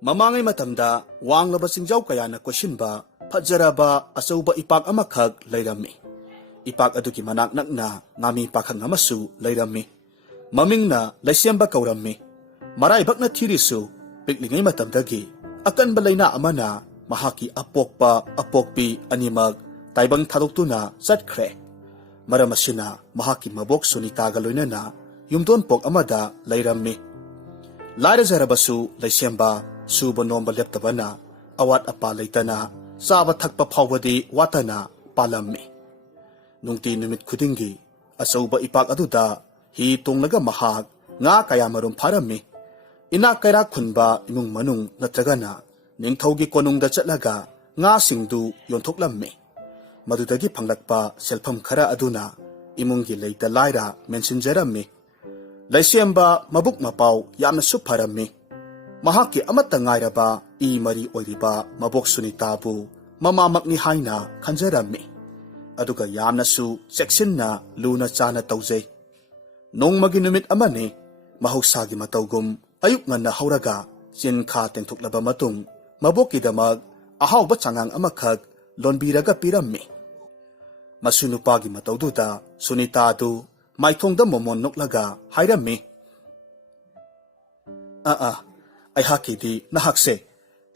Mamangay matamda wanglaba singjaw kaya na questionba fajjaraba achauba ipak amakhak leirami. Ipak adugi manaknak na ngami pakhang amasu leirami. Mamingna laisyamba kaurammi. Maraibak na thirisu piklingay matamdagi akan balayna amana mahaki apokpa apokpi animag taibang thadoktuna chatkre. Maramasina mahaki mabok sunita galoinana yumdon pok amada leirami. Laira zarabasu laisyamba suba nomba leptabana awat apa leitana saba thakpa phawadi watana palammi. Nungti numit khudingi achauba ipak aduda hi tonglaga mahak nga kaya marum pharammi. Ina kaira khunba imung manung natragana ningthaugi konungda chatlaga nga singdu yonthoklammi. Madudagi phanglakpa selpham khara aduna imungi leita laira mensinjarammi. Laisyamba mabuk mapaw yamna supharammi. Mahaki amata ngairaba I mari oiriba mabok sunitabu mamamakni haina khanjarammi. Aduga yamnasu seksinna luna chana taujay. Nongmagi numit amani mahugsagi matawgum ayuk nganna hauraga sinkha tengthuklaba matung mabokidamag ahawba changang amakhak lonbiraga pirammi. Masunupagi matawduda sunitadu maithongda momon noklaga hairammi. Ay hakidi nahakse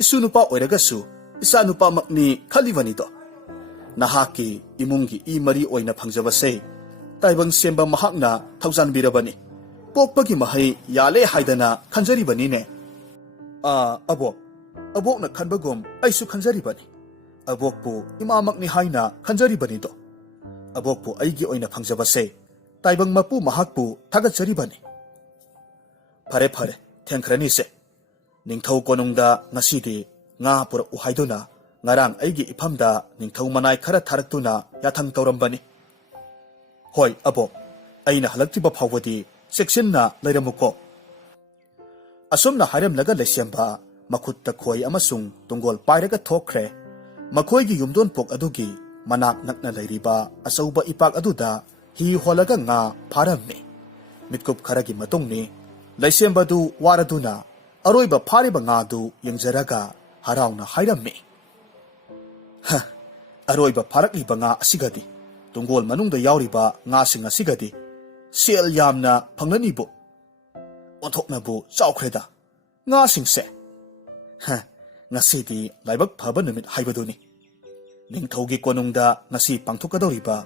isunupa oiragasu isanupa makni khalivanido. Nahaki imungi I mari oina phangjabase taibang semba mahakna thaujanbirabani. Pokpagi mahay yale haidana khanjaribani ne. Abok na khanbagom aisu khanjaribani. Abokpu imamakni haina khanjaribani do. Abokpu aigi oina phangjabase taibang mapu mahakpu thagatjaribani. Phare thankrani se. Ningthau konungda ngasidi nga pura uhaiduna ngarang aigi iphamda ningthau manai khara tharaktuna yathang tawrambani. Hoi abo aina halaktiba phawadi seksinna leiramuko. Asomna hairamlaga laisyamba makhutta khoi amasung tungol pairaga thokre. Makhoigi yumdon pok adugi manak nakna leiriba achauba ipak aduda hi holaga nga pharammi. Mitkup kharagi matungni laisyambadu waraduna aroiba phariba ngadu yengjaraga harauna hairammi. Aroiba pharakliba nga asigadi tungol manungda yauriba nga sing asigadi sel yamna phanglanibu onthoknabu chawkhreda nga singse. Ngasidi laibak phaba numit haibaduni. Ningthaugi konungda ngasi pangthokadoriba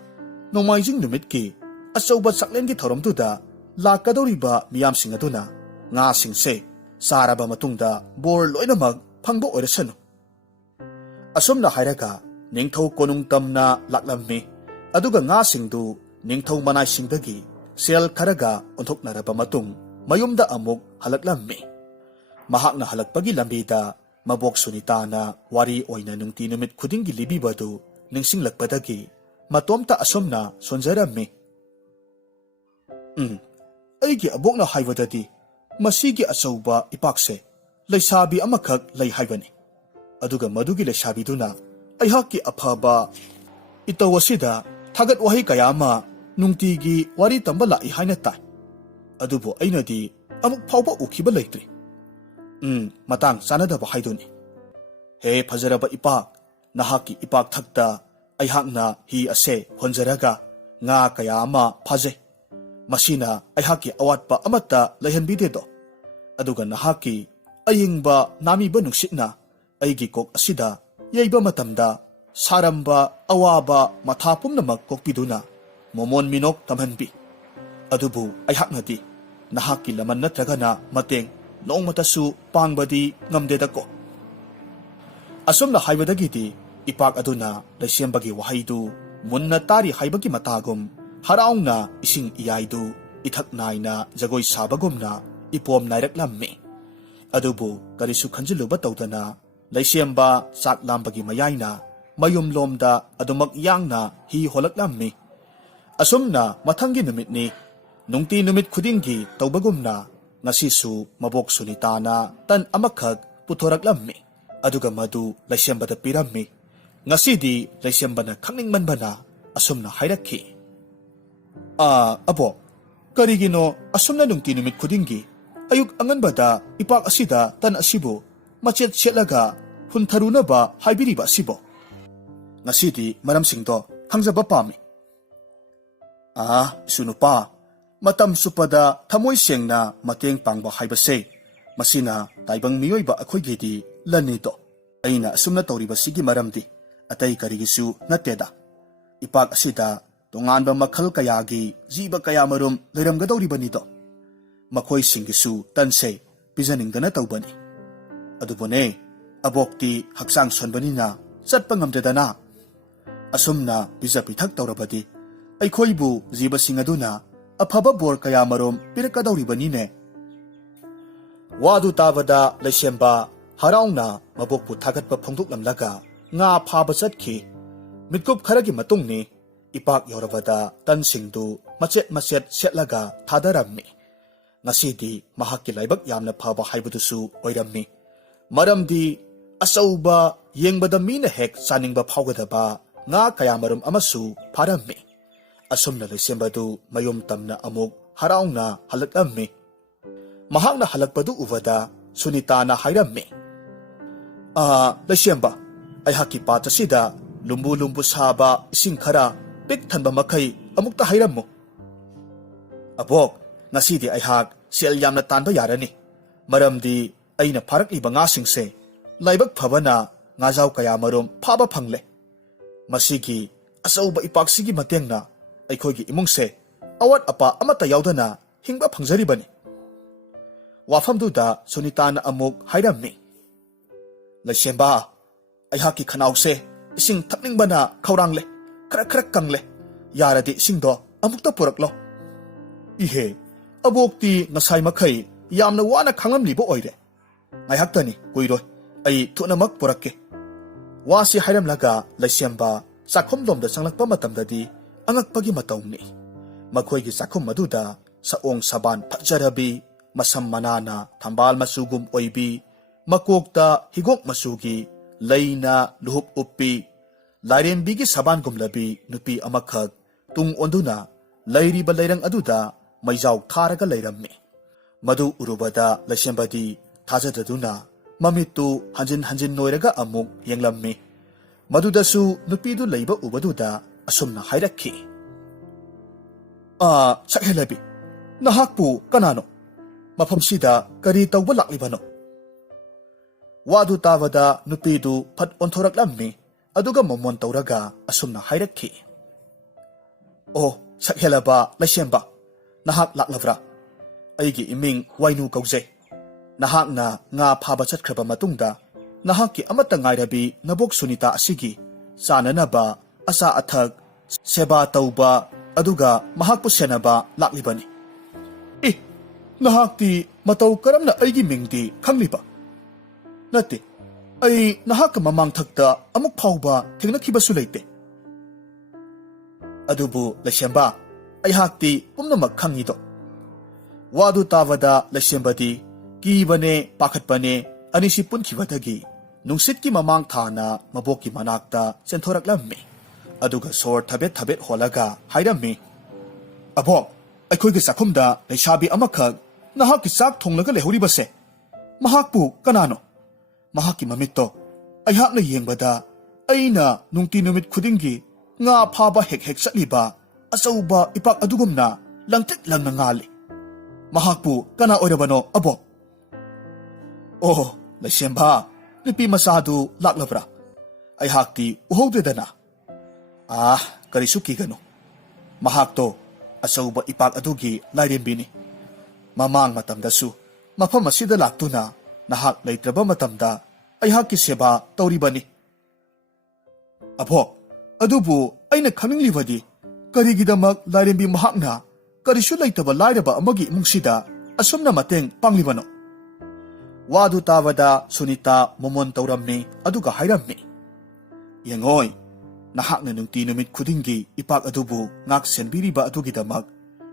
nomaijing numitki achauba saklengi thoramduda lakadoriba miyamsing aduna nga singse saraba matungda bor loinamag phangba oirasanu. Asomna hairaga ningthau konung tamna laklammi aduga nga singdu ningthau manai singdagi sel kharaga onthoknaraba matung mayumda amuk halaklammi. Mahakna halakpagi lambida mabok sunitana wari oina nungti numit khudingi libibadu ningsinglakpadagi matomta asomna sonjarammi. Aigi abokna haibadadi masigi achauba ipakse laisabi amakhak lay haibani. Aduga madugi laisabiduna aihaki aphaba itawasida thagat wahi kayama nungtigi wari tamba lai haina tai. Adubo ainadi amuk phawba ukhiba leitri. Matang sanadaba haiduni. He phajaraba ipak nahaki ipak thakta aihakna hi ase honjaraga nga kayama phaje. Masina aihaki awatpa amata laihanbidedo. Aduga nahaki ayingba namiba nungsitna aigi kok asida yaiba matamda saramba awaba mathapumnamak kokpiduna momon minok tamhanbi. Adubu aihaknadi nahaki laman natragana mateng nongmatasu pangbadi ngamdedako. Asomna haibadagidi ipak aduna laisyambagi wahaidu munna tari haibagi matagum haraungna ising iyaidu ithak naina jagoi sabagumna ipom nairaklammi. Adubu karisu khanjiluba tawdana laisyamba saklambagi mayaina mayum lomda adumak yangna hi holaklammi. Asomna mathangi numitni nungti numit khudingi tawbagumna ngasisu mabok sunitana tan amakhak puthoraklammi. Aduga madu laisyambada pirammi. Ngasidi laisyambana khangningmanbana asomna hairakhi. Abo, karigino asomna nungti numit khudingi ayuk anganbada ipak asida tan asibu machet shetlaga huntharunaba haibiriba asibo ngasidi maramsingdo hangjaba pami isunupa matam supada thamoi sengna mateng pangba haibase masina taibang miyoiba akhoi lanido aina asumna tawriba sigi maramdi atai karigisu nateda ipak asida tonganba makhal kayagi jiba kayamarum leiramgadawribanido makhoi singisu tanse pijaningdana tawbani adubone abokti haksang sonbanina chatpa ngamdedana asumna bija pithak tawrabadi aikhoibu jiba singaduna afaba bor kayamarum pirakadawribanine wadu tabada leisemba harauna mabokpu thagatpa phongdoklamlaga nga phaba chatki mitkup kharagi matungni ipak yorabada tansingdu machet setlaga thadaramni ngasidi mahakki laibak yamna phaba haibudusu oiramni maramdi asauba yengbada mina hek saningba phawgadaba nga kayamarum amasu pharammi asumna leisembadu mayom tamna amuk harauna halaklammi mahakna halakpadu ubada sunitana hairammi leisemba aihaki patasida lumbu saba ising khara pik thanba makai amukta hairammu abok ngasidi aihak sel yamna tanba yarani maramdi aina pharakliba nga singse laibak phabana ngajaw kaya marum phaba phangle masigi asauba ipaksigi matengna aikhoigi imungse awat apa amata yaudana hingba phangjaribani wafamduda sunitana amuk hairammi leisemba aihaki khanause ising thakningbana khaurangle khara kangle yaradi isingdo amukta puraklo ihe abokti ngasai makhai yamna wana khanglamlibo oire ngaihaktani kuiroi ai thunamak purakke wasi hairamlaga leisemba sakhomdomda changlakpa matamdadi angakpagi matawni makhoigi sakhom maduda saong saban phajarabi masam manana thambal masugum oibi makokta higok masugi leina luhup uppi lairembigi saban gumlabi nupi amakhak tung onduna lairiba leirang aduda maijau tharaga leirammi madu urubada leisembadi thajadaduna mamitu hanjin noiraga amuk yenglammi madudasu nupidu leiba ubaduda asumna hairakhi sakhelabi nahakpu kanano mafamsida kari tawba laklibano wadu tabada nupidu phat onthoraklammi aduga momon tawraga asumna hairakhi sakhelaba leisemba nahak laklavra aigi iming wainu kauje nahakna nga phaba chatkraba matungda nahakki amata ngairabi nabok sunita asigi chananaba asa athak seba tauba aduga mahakpu senaba laklibani nahakti matau karamna aigi mingdi khangliba nate ai nahak mamang thakta amuk phauba thengnakibasu leite adubu leisemba aihakti pumnamak khangido wadu tawada leisembadi kibane pakhatpane anisi punkhibadagi nungsitki mamang thana mabokki manakta chentoraklammi aduga sor thabet holaga hairammi abok aikhoigi sakhumda leisabi amakhak nahakki sak thonglaga lehoribase mahakpu kanano mahakki mamitto aihakna yengbada aina nungti numit khudingi nga phaba hek satliba asauba ipak adugumna langtik langna ngali mahakpu kana oirabano abok leisemba nupi masadu laklabra aihakti uhowdedana karisu kigano mahakto asauba ipak adugi lairembini mamang matamdasu mafam asida laktuna nahak leitraba matamda aihakki seba tawribani abok adubu aina khaninglibadi karigidamak lairembi mahakna karisu leitaba lairaba amagi imungsida asumna mateng panglibano wadu tawada sunita momon tawrammi aduga hairammi yengoi nahakna nungti numit khudingi ipak adubu ngak senbiriba adugidamak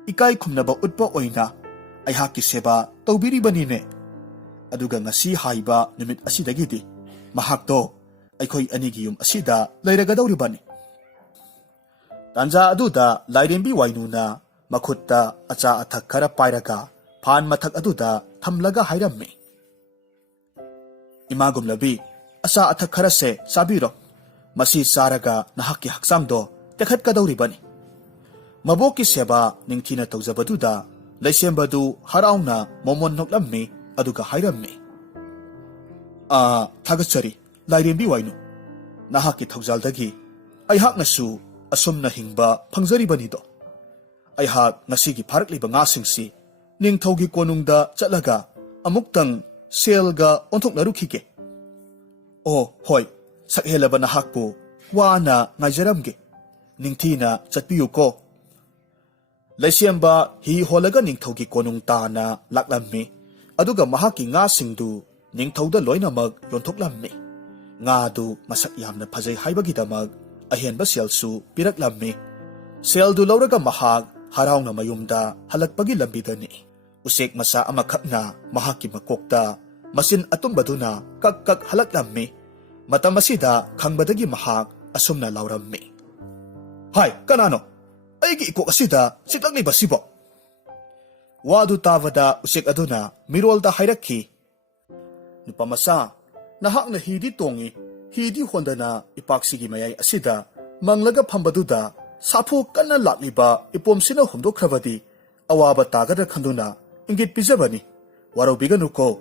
ikai khumnaba utpa oina aihakki seba tawbiribanine aduga ngasi haiba numit asidagidi mahakto aikhoi anigi yum asida leiragadawribani tanja aduda lairembi wainuna makhutta acha athak khara pairaga phan mathak aduda thamlaga hairammi Imagumlabi, asa athak kharase sabiro. Masi saraga nahakki haksangdo tekhat kadauribani. Maboki seba ningthina tawjabaduda laisembadu harauna momon noklammi aduga hairammi. Thagachari lairembi wainu. Nahakki thawjaldagi aihaknasu asumna hingba phangjaribanido. Aihak ngasigi pharakliba ngasingsi ningthaugi konungda chatlaga amuktang selga onthoknarukhige. Oh hoi, sakhelaba nahakpu wana ngaijaramge. Ningthina chatpiyuko. Laisemba hi holaga ningthaugi konung tana laklammi. Aduga mahaki ngasingdu ningthauda loinamak yontoklammi. Ngadu masak yamna phajai haibagidamag ahenba selsu piraklammi. Seldu lauraga mahak harauna mayumda halakpagi lambidani. Usek masa amakhakna mahaki makokta masin atumbaduna kak halaklammi. Matamasida khangbadagi mahak asumna laurammi. Hai, kanano? Aigi ikok asida siklakni basibo. Wadu tavada usek aduna mirolda hairakhi. Nupamasa, nahakna hidi tongi, hidi hondana ipaksigi mayay asida, manglaga phambaduda, sapu kanna lakliba ipomsina humdokravadi, awaba tagada khanduna, ingit pizabani, warabiganuko.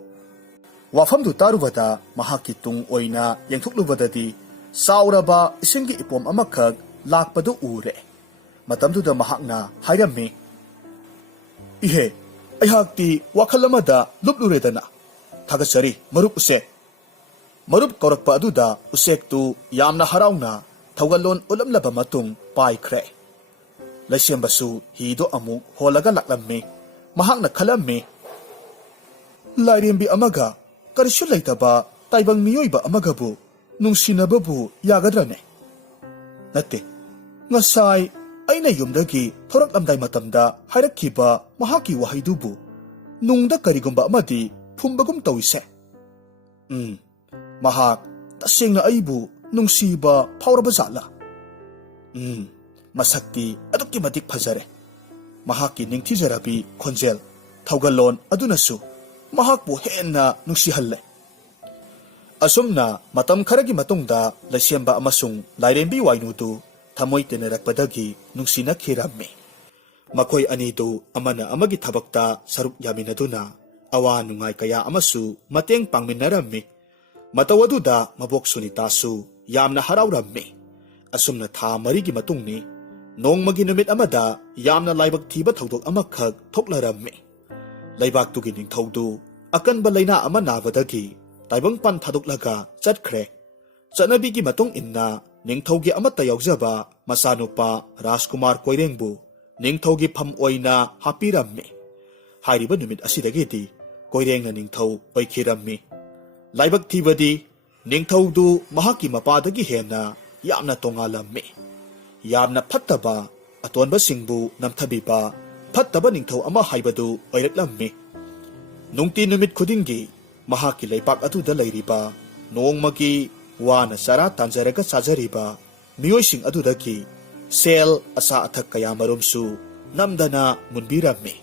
Wafamdu tarubada mahaki tung oina yengthuklubadadi, sauraba isingi ipom amakag lakpadu ure. Matamduda mahakna hairammi. Ihe, aihakti wakhalamada lupluredana. Thagachari marup usek. Marup kaurakpa aduda usek tu yamna harauna thawgalon ulamlaba matung paikhre. Laisembasu hido amuk holaga laklammi. Mahakna khalammi. Lairembi amaga karishu laitaba taibang miyoiba amagabu nungsinababu yagadrane. Natte, ngasai aina yumdagi thoraklamdai matamda hairakhiba mahaki wahaidubu nungda karigumba amadi phumbagum tawise. Mahak tasengna aibu nungsiba phauraba jala. Masakti adukki matik phajare. Mahaki ningthijarabi khonjel thawgalon adunasu mahakbu henna nungsihalle. Asumna matam kharagi matungda laisemba amasung lairembi wainudu thamoy tinarakpadagi nungsinakhirammi. Makoy anidu amana amagi thabakta saruk yaminaduna awa nungay kaya amasu mateng pangminarammi. Matawaduda mabok sunitasu yamna harawrammi. Asumna tha marigi matungni nongmagi numit amada yamna laibak thiba thawdok amakhak thoklarammi. Laibaktugi ningthawdu akanba laina ama nabadagi taibang pan thadoklaga chatkhre. Chanabigi matung inna ningthawgi amata yaujaba masanupa Rajkumar Koirengbu ningthawgi pham oina hapirammi. Hairiba numit asidagidi Koirengna ningthaw oikhirammi. Laibak thibadi ningthawdu mahaki mapadagi hena yamna tongalammi. Yamna phattaba atonba singbu namthabiba phattaba ningthaw ama haibadu oiraklammi. Nungti numit khudingi mahaki laipak atuda lairiba nongmagi wana sara tanjaraga sajariba miyoising adudagi sel asa athak kaya marumsu namdana munbirammi.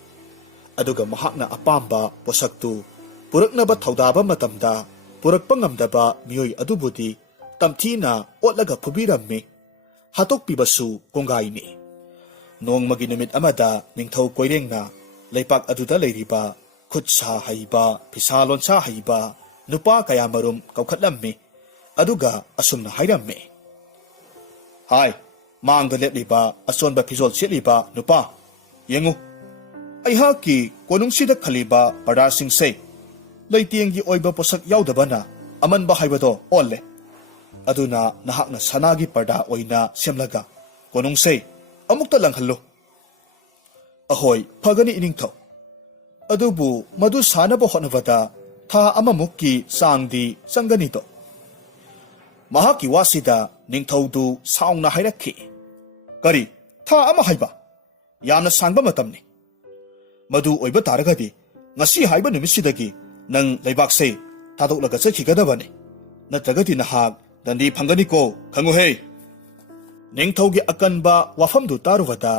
Aduga mahakna apamba posaktu puraknaba thawdaba matamda purakpa ngamdaba miyoy adubudi tamthina otlaga phubirammi. Hatokpibasu konggaini. Nongmagi numit amada ningthaw Koirengna laipak aduda lairiba khutsa haiba phisalon sa haiba nupa kaya marum kaukhatlammi. Aduga asumna hairammi. Hai, mangda lepliba asonba phizol setliba nupa. Yengu. Aihaki konungsida khaliba pardarsing se. Laitienggi oiba posak yaudabana amanba haibado olle. Aduna nahakna sanagi parda oina semlaga konungsei amukta langhallo. Ahoy phagani iningthaw. Adubu madu sanaba hotnabada tha amamukki sangdi sanganito. Mahaki wasida ningthawdu saungna hairakhi. Kari tha ama haiba yamna sangba matamni. Madu oiba taragadi ngasi haiba numitsidagi nang laibakse thadoklaga chakhigadabani. Natragadi nahak dandi phanganiko khanguhe. Ningthawgi akanba wafamdu taruvada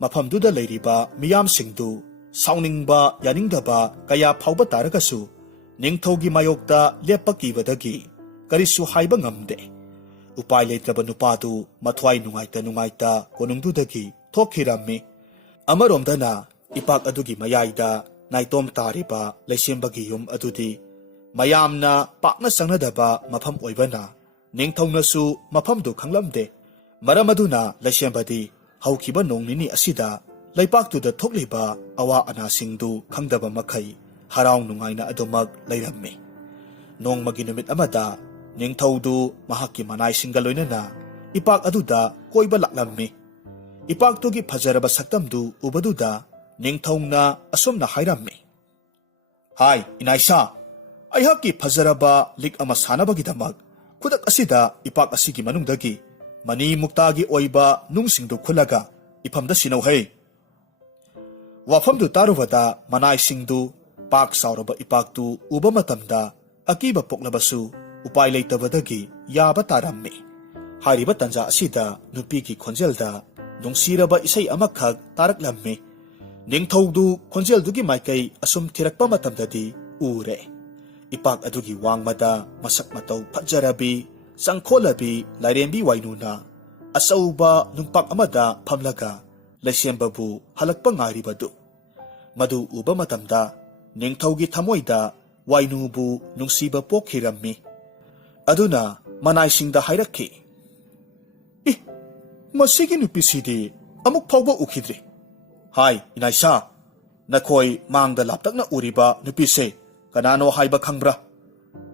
mafamduda lairiba miyamsingdu sauningba yaningdaba kaya phawba taragasu ꯅꯤꯡꯊꯧꯒꯤ ꯃꯥꯌꯣꯛꯇ ꯂꯦꯞꯄ ꯀꯤꯕꯗꯒꯤ ꯀꯔꯤꯁꯨ ꯍꯥꯏꯕ ꯉꯝꯗꯦ꯫ ꯎꯄꯥꯏ ꯂꯩꯇ꯭ꯔꯕ ꯅꯨꯄꯥꯗꯨ ꯃꯊ꯭ꯋꯥꯏ ꯅꯨꯡꯉꯥꯏꯇ ꯀꯣꯅꯨꯡꯗꯨꯗꯒꯤ ꯊꯣꯛꯈꯤꯔꯝꯃꯤ꯫ ꯑꯃꯔꯣꯝꯗꯅ ꯏꯄꯥꯛ ꯑꯗꯨꯒꯤ ꯃꯌꯥꯏꯗ ꯅꯥꯏꯇꯣꯝ ꯇꯥꯔꯤꯕ ꯂꯩꯁꯦꯝꯕꯒꯤ ꯌꯨꯝ ꯑꯗꯨꯗꯤ ꯃꯌꯥꯝꯅ ꯄꯥꯛꯅ ꯆꯪꯅꯗꯕ ꯃꯐꯝ ꯑꯣꯏꯕꯅ ꯅꯤꯡꯊꯧꯅꯁꯨ ꯃꯐꯝꯗꯨ ꯈꯪꯂꯝꯗꯦ꯫ ꯃꯔꯝ ꯑꯗꯨꯅ ꯂꯩꯁꯦꯝꯕꯗꯤ ꯍꯧꯈꯤꯕ ꯅꯣꯡ ꯅꯤꯅꯤ ꯑꯁꯤꯗ ꯂꯩꯄꯥꯛꯇꯨꯗ ꯊꯣꯛꯂꯤꯕ ꯑꯋꯥ ꯑꯅꯥꯁꯤꯡꯗꯨ ꯈꯪꯗꯕ ꯃꯈꯩ ꯍꯔꯥꯎ ꯅꯨꯡꯉꯥꯏꯅ ꯑꯗꯨꯃꯛ ꯂꯩꯔꯝꯃꯤ꯫ ꯅꯣꯡꯃꯒꯤ ꯅꯨꯃꯤꯠ ꯑꯃꯗ ꯅꯤꯡꯊꯧꯗꯨ ꯃꯍꯥꯛꯀꯤ ꯃꯅꯥꯏꯁꯤꯡꯒ ꯂꯣꯏꯅꯅ ꯏꯄꯥꯛ ꯑꯗꯨꯗ ꯀꯣꯏꯕ ꯂꯥꯛꯂꯝꯃꯤ꯫ ꯏꯄꯥꯛꯇꯨꯒꯤ ꯐꯖꯔꯕ ꯁꯛꯇꯝꯗꯨ ꯎꯕꯗꯨꯗ ꯅꯤꯡꯊꯧꯅ ꯑꯁꯨꯝꯅ ꯍꯥꯏꯔꯝꯃꯤ, "ꯍꯥꯏ ꯏꯅꯥꯏꯁꯥ, ꯑꯩꯍꯥꯛꯀꯤ ꯐꯖꯔꯕ ꯂꯤꯛ ꯑꯃ ꯁꯥꯅꯕꯒꯤꯗꯃꯛ ꯈꯨꯗꯛ ꯑꯁꯤꯗ ꯏꯄꯥꯛ ꯑꯁꯤꯒꯤ ꯃꯅꯨꯡꯗꯒꯤ ꯃꯅꯤ ꯃꯨꯛꯇꯥꯒꯤ ꯑꯣꯏꯕ ꯅꯨꯡꯁꯤꯡꯗꯨ ꯈꯨꯜꯂꯒ ꯏꯐꯝꯗ ꯁꯤꯟꯅꯧꯍꯩ!" ꯋꯥꯐꯝꯗꯨ ꯇꯥꯔꯨꯕꯗ ꯃꯅꯥꯏꯁꯤꯡꯗꯨ ꯄꯥꯛ ꯆꯥꯎꯔꯕ ꯏꯄꯥꯛꯇꯨ ꯎꯕ ꯃꯇꯝꯗ ꯑꯀꯤꯕ ꯄꯣꯛꯂꯕꯁꯨ ꯎꯄꯥꯏ ꯂꯩꯇꯕꯗꯒꯤ ꯌꯥꯕ ꯇꯥꯔꯝꯃꯤ꯫ ꯍꯥꯏꯔꯤꯕ ꯇꯟꯖꯥ ꯑꯁꯤꯗ ꯅꯨꯄꯤꯒꯤ ꯈꯣꯟꯖꯦꯜꯗ ꯅꯨꯡꯁꯤꯔꯕ ꯏꯁꯩ ꯑꯃꯈꯛ ꯇꯥꯔꯛꯂꯝꯃꯤ꯫ ꯅꯤꯡꯊꯧꯗꯨ ꯈꯣꯟꯖꯦꯜꯗꯨꯒꯤ ꯃꯥꯏꯀꯩ ꯑꯁꯨꯝ ꯊꯤꯔꯛꯄ ꯃꯇꯝꯗꯗꯤ ꯎꯔꯦ ꯏꯄꯥꯛ ꯑꯗꯨꯒꯤ ꯋꯥꯡꯃꯗ ꯃꯁꯛ ꯃꯇꯧ ꯐꯖꯔꯕꯤ ꯆꯪꯈꯣꯜꯂꯕꯤ ꯂꯥꯏꯔꯦꯝꯕꯤ ꯋꯥꯏꯅꯨꯅ ꯑꯆꯧꯕ ꯅꯨꯡꯄꯥꯛ ꯑꯃꯗ ꯐꯝꯂꯒ ꯂꯩꯁꯦꯝꯕꯕꯨ ꯍꯜꯂꯛꯄ ꯉꯥꯏꯔꯤꯕꯗꯨ꯫ ꯃꯗꯨ ꯎꯕ ꯃꯇꯝꯗ ꯅꯤꯡꯊꯧꯒꯤ ꯊꯃꯣꯏꯗ ꯋꯥꯏꯅꯨꯕꯨ ꯅꯨꯡꯁꯤꯕ ꯄꯣꯛꯈꯤꯔꯝꯃꯤ꯫ ꯑꯗꯨꯅ ꯃꯅꯥꯏꯁꯤꯡꯗ ꯍꯥꯏꯔꯛꯈꯤ, "ꯃꯁꯤꯒꯤ ꯅꯨꯄꯤꯁꯤꯗꯤ ꯑꯃꯨꯛ ꯐꯥꯎꯕ ꯎꯈꯤꯗ꯭ꯔꯤ꯫ ꯍꯥꯏ ꯏꯅꯥꯏꯁꯥ, ꯅꯈꯣꯏ ꯃꯥꯡꯗ ꯂꯥꯞꯇꯛꯅ ꯎꯔꯤꯕ ꯅꯨꯄꯤꯁꯦ ꯀꯅꯥꯅꯣ ꯍꯥꯏꯕ ꯈꯪꯕ꯭ꯔꯥ?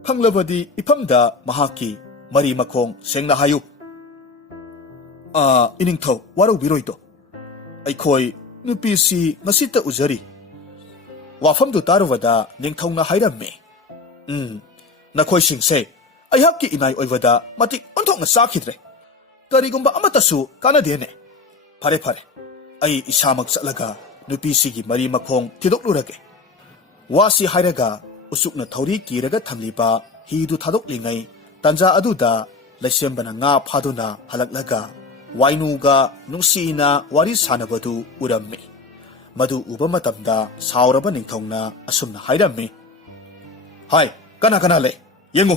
ꯈꯪꯂꯕꯗꯤ ꯏꯐꯝꯗ ꯃꯍꯥꯛꯀꯤ ꯃꯔꯤ ꯃꯈꯣꯡ ꯁꯦꯡꯅ ꯍꯥꯏꯌꯨ." "ꯏꯅꯤꯡꯊꯧ ꯋꯥꯔꯧꯕꯤꯔꯣꯏꯗꯣ, ꯑꯩꯈꯣꯏ ꯅꯨꯄꯤꯁꯤ ꯉꯁꯤꯇ ꯎꯖꯔꯤ." ꯋꯥꯐꯝꯗꯨ ꯇꯥꯔꯨꯕꯗ ꯅꯤꯡꯊꯧꯅ ꯍꯥꯏꯔꯝꯃꯤ, "ꯅꯈꯣꯏꯁꯤꯡꯁꯦ ꯑꯩꯍꯥꯛꯀꯤ ꯏꯅꯥꯏ ꯑꯣꯏꯕꯗ ꯃꯇꯤꯛ ꯑꯣꯟꯊꯣꯛꯅ ꯆꯥꯈꯤꯗ꯭ꯔꯦ꯫ ꯀꯔꯤꯒꯨꯝꯕ ꯑꯃꯠꯇꯁꯨ ꯀꯥꯟꯅꯗꯦꯅꯦ꯫ ꯐꯔꯦ ꯐꯔꯦ, ꯑꯩ ꯏꯁꯥꯃꯛ ꯆꯠꯂꯒ ꯅꯨꯄꯤꯁꯤꯒꯤ ꯃꯔꯤ ꯃꯈꯣꯡ ꯊꯤꯗꯣꯛꯂꯨꯔꯒꯦ." ꯋꯥꯁꯤ ꯍꯥꯏꯔꯒ ꯎꯆꯨꯛꯅ ꯊꯧꯔꯤ ꯀꯤꯔꯒ ꯊꯝꯂꯤꯕ ꯍꯤꯗꯨ ꯊꯥꯗꯣꯛꯂꯤꯉꯩ ꯇꯟꯖꯥ ꯑꯗꯨꯗ ꯂꯩꯁꯦꯝꯕꯅ ꯉꯥ ꯐꯥꯗꯨꯅ ꯍꯜꯂꯛꯂꯒ ꯋꯥꯏꯅꯨꯒ ꯅꯨꯡꯁꯤꯅ ꯋꯥꯔꯤ ꯁꯥꯅꯕꯗꯨ ꯎꯔꯝꯃꯤ꯫ ꯃꯗꯨ ꯎꯕ ꯃꯇꯝꯗ ꯁꯥꯎꯔꯕ ꯅꯤꯡꯊꯧꯅ ꯑꯁꯨꯝꯅ ꯍꯥꯏꯔꯝꯃꯤ, "ꯍꯥꯏ, ꯀꯅꯥ ꯀꯅꯥ ꯂꯩ? ꯌꯦꯡꯉꯨ,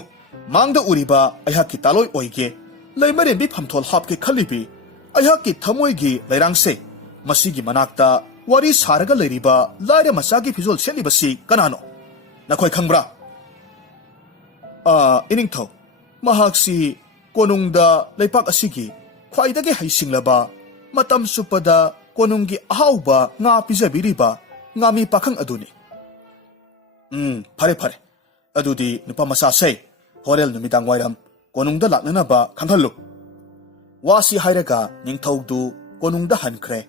ꯃꯥꯡꯗ ꯎꯔꯤꯕ ꯑꯩꯍꯥꯛꯀꯤ ꯇꯥꯂꯣꯏ ꯑꯣꯏꯒꯦ ꯂꯩꯃꯔꯦꯝꯕꯤ ꯐꯝꯊꯣꯜ ꯍꯥꯞꯀꯦ ꯈꯜꯂꯤꯕꯤ ꯑꯩꯍꯥꯛꯀꯤ ꯊꯃꯣꯏꯒꯤ ꯂꯩꯔꯥꯡꯁꯦ ꯃꯁꯤꯒꯤ ꯃꯅꯥꯛꯇ ꯋꯥꯔꯤ ꯁꯥꯔꯒ ꯂꯩꯔꯤꯕ ꯂꯥꯏꯔ ꯃꯆꯥꯒꯤ ꯐꯤꯖꯣꯜ ꯁꯦꯠꯂꯤꯕꯁꯤ ꯀꯅꯥꯅꯣ? ꯅꯈꯣꯏ ꯈꯪꯕ꯭ꯔꯥ?" "ꯏꯅꯤꯡꯊꯧ, ꯃꯍꯥꯛꯁꯤ ꯀꯣꯅꯨꯡꯗ ꯂꯩꯄꯥꯛ ꯑꯁꯤꯒꯤ ꯈ꯭ꯋꯥꯏꯗꯒꯤ ꯍꯩꯁꯤꯡꯂꯕ, ꯃꯇꯝ ꯆꯨꯞꯄꯗ ꯀꯣꯅꯨꯡꯒꯤ ꯑꯍꯥꯎꯕ ꯉꯥ ꯄꯤꯖꯕꯤꯔꯤꯕ ꯉꯥꯃꯤ ꯄꯥꯈꯪ ꯑꯗꯨꯅꯤ." "ꯐꯔꯦ ꯐꯔꯦ, ꯑꯗꯨꯗꯤ ꯅꯨꯄꯥ ꯃꯆꯥꯁꯦ ꯍꯣꯔꯦꯟ ꯅꯨꯃꯤꯗꯥꯡ ꯋꯥꯏꯔꯝ ꯀꯣꯅꯨꯡꯗ ꯂꯥꯛꯅꯅꯕ ꯈꯪꯍꯜꯂꯨ." ꯋꯥꯁꯤ ꯍꯥꯏꯔꯒ ꯅꯤꯡꯊꯧꯗꯨ ꯀꯣꯅꯨꯡꯗ ꯍꯟꯈ꯭ꯔꯦ꯫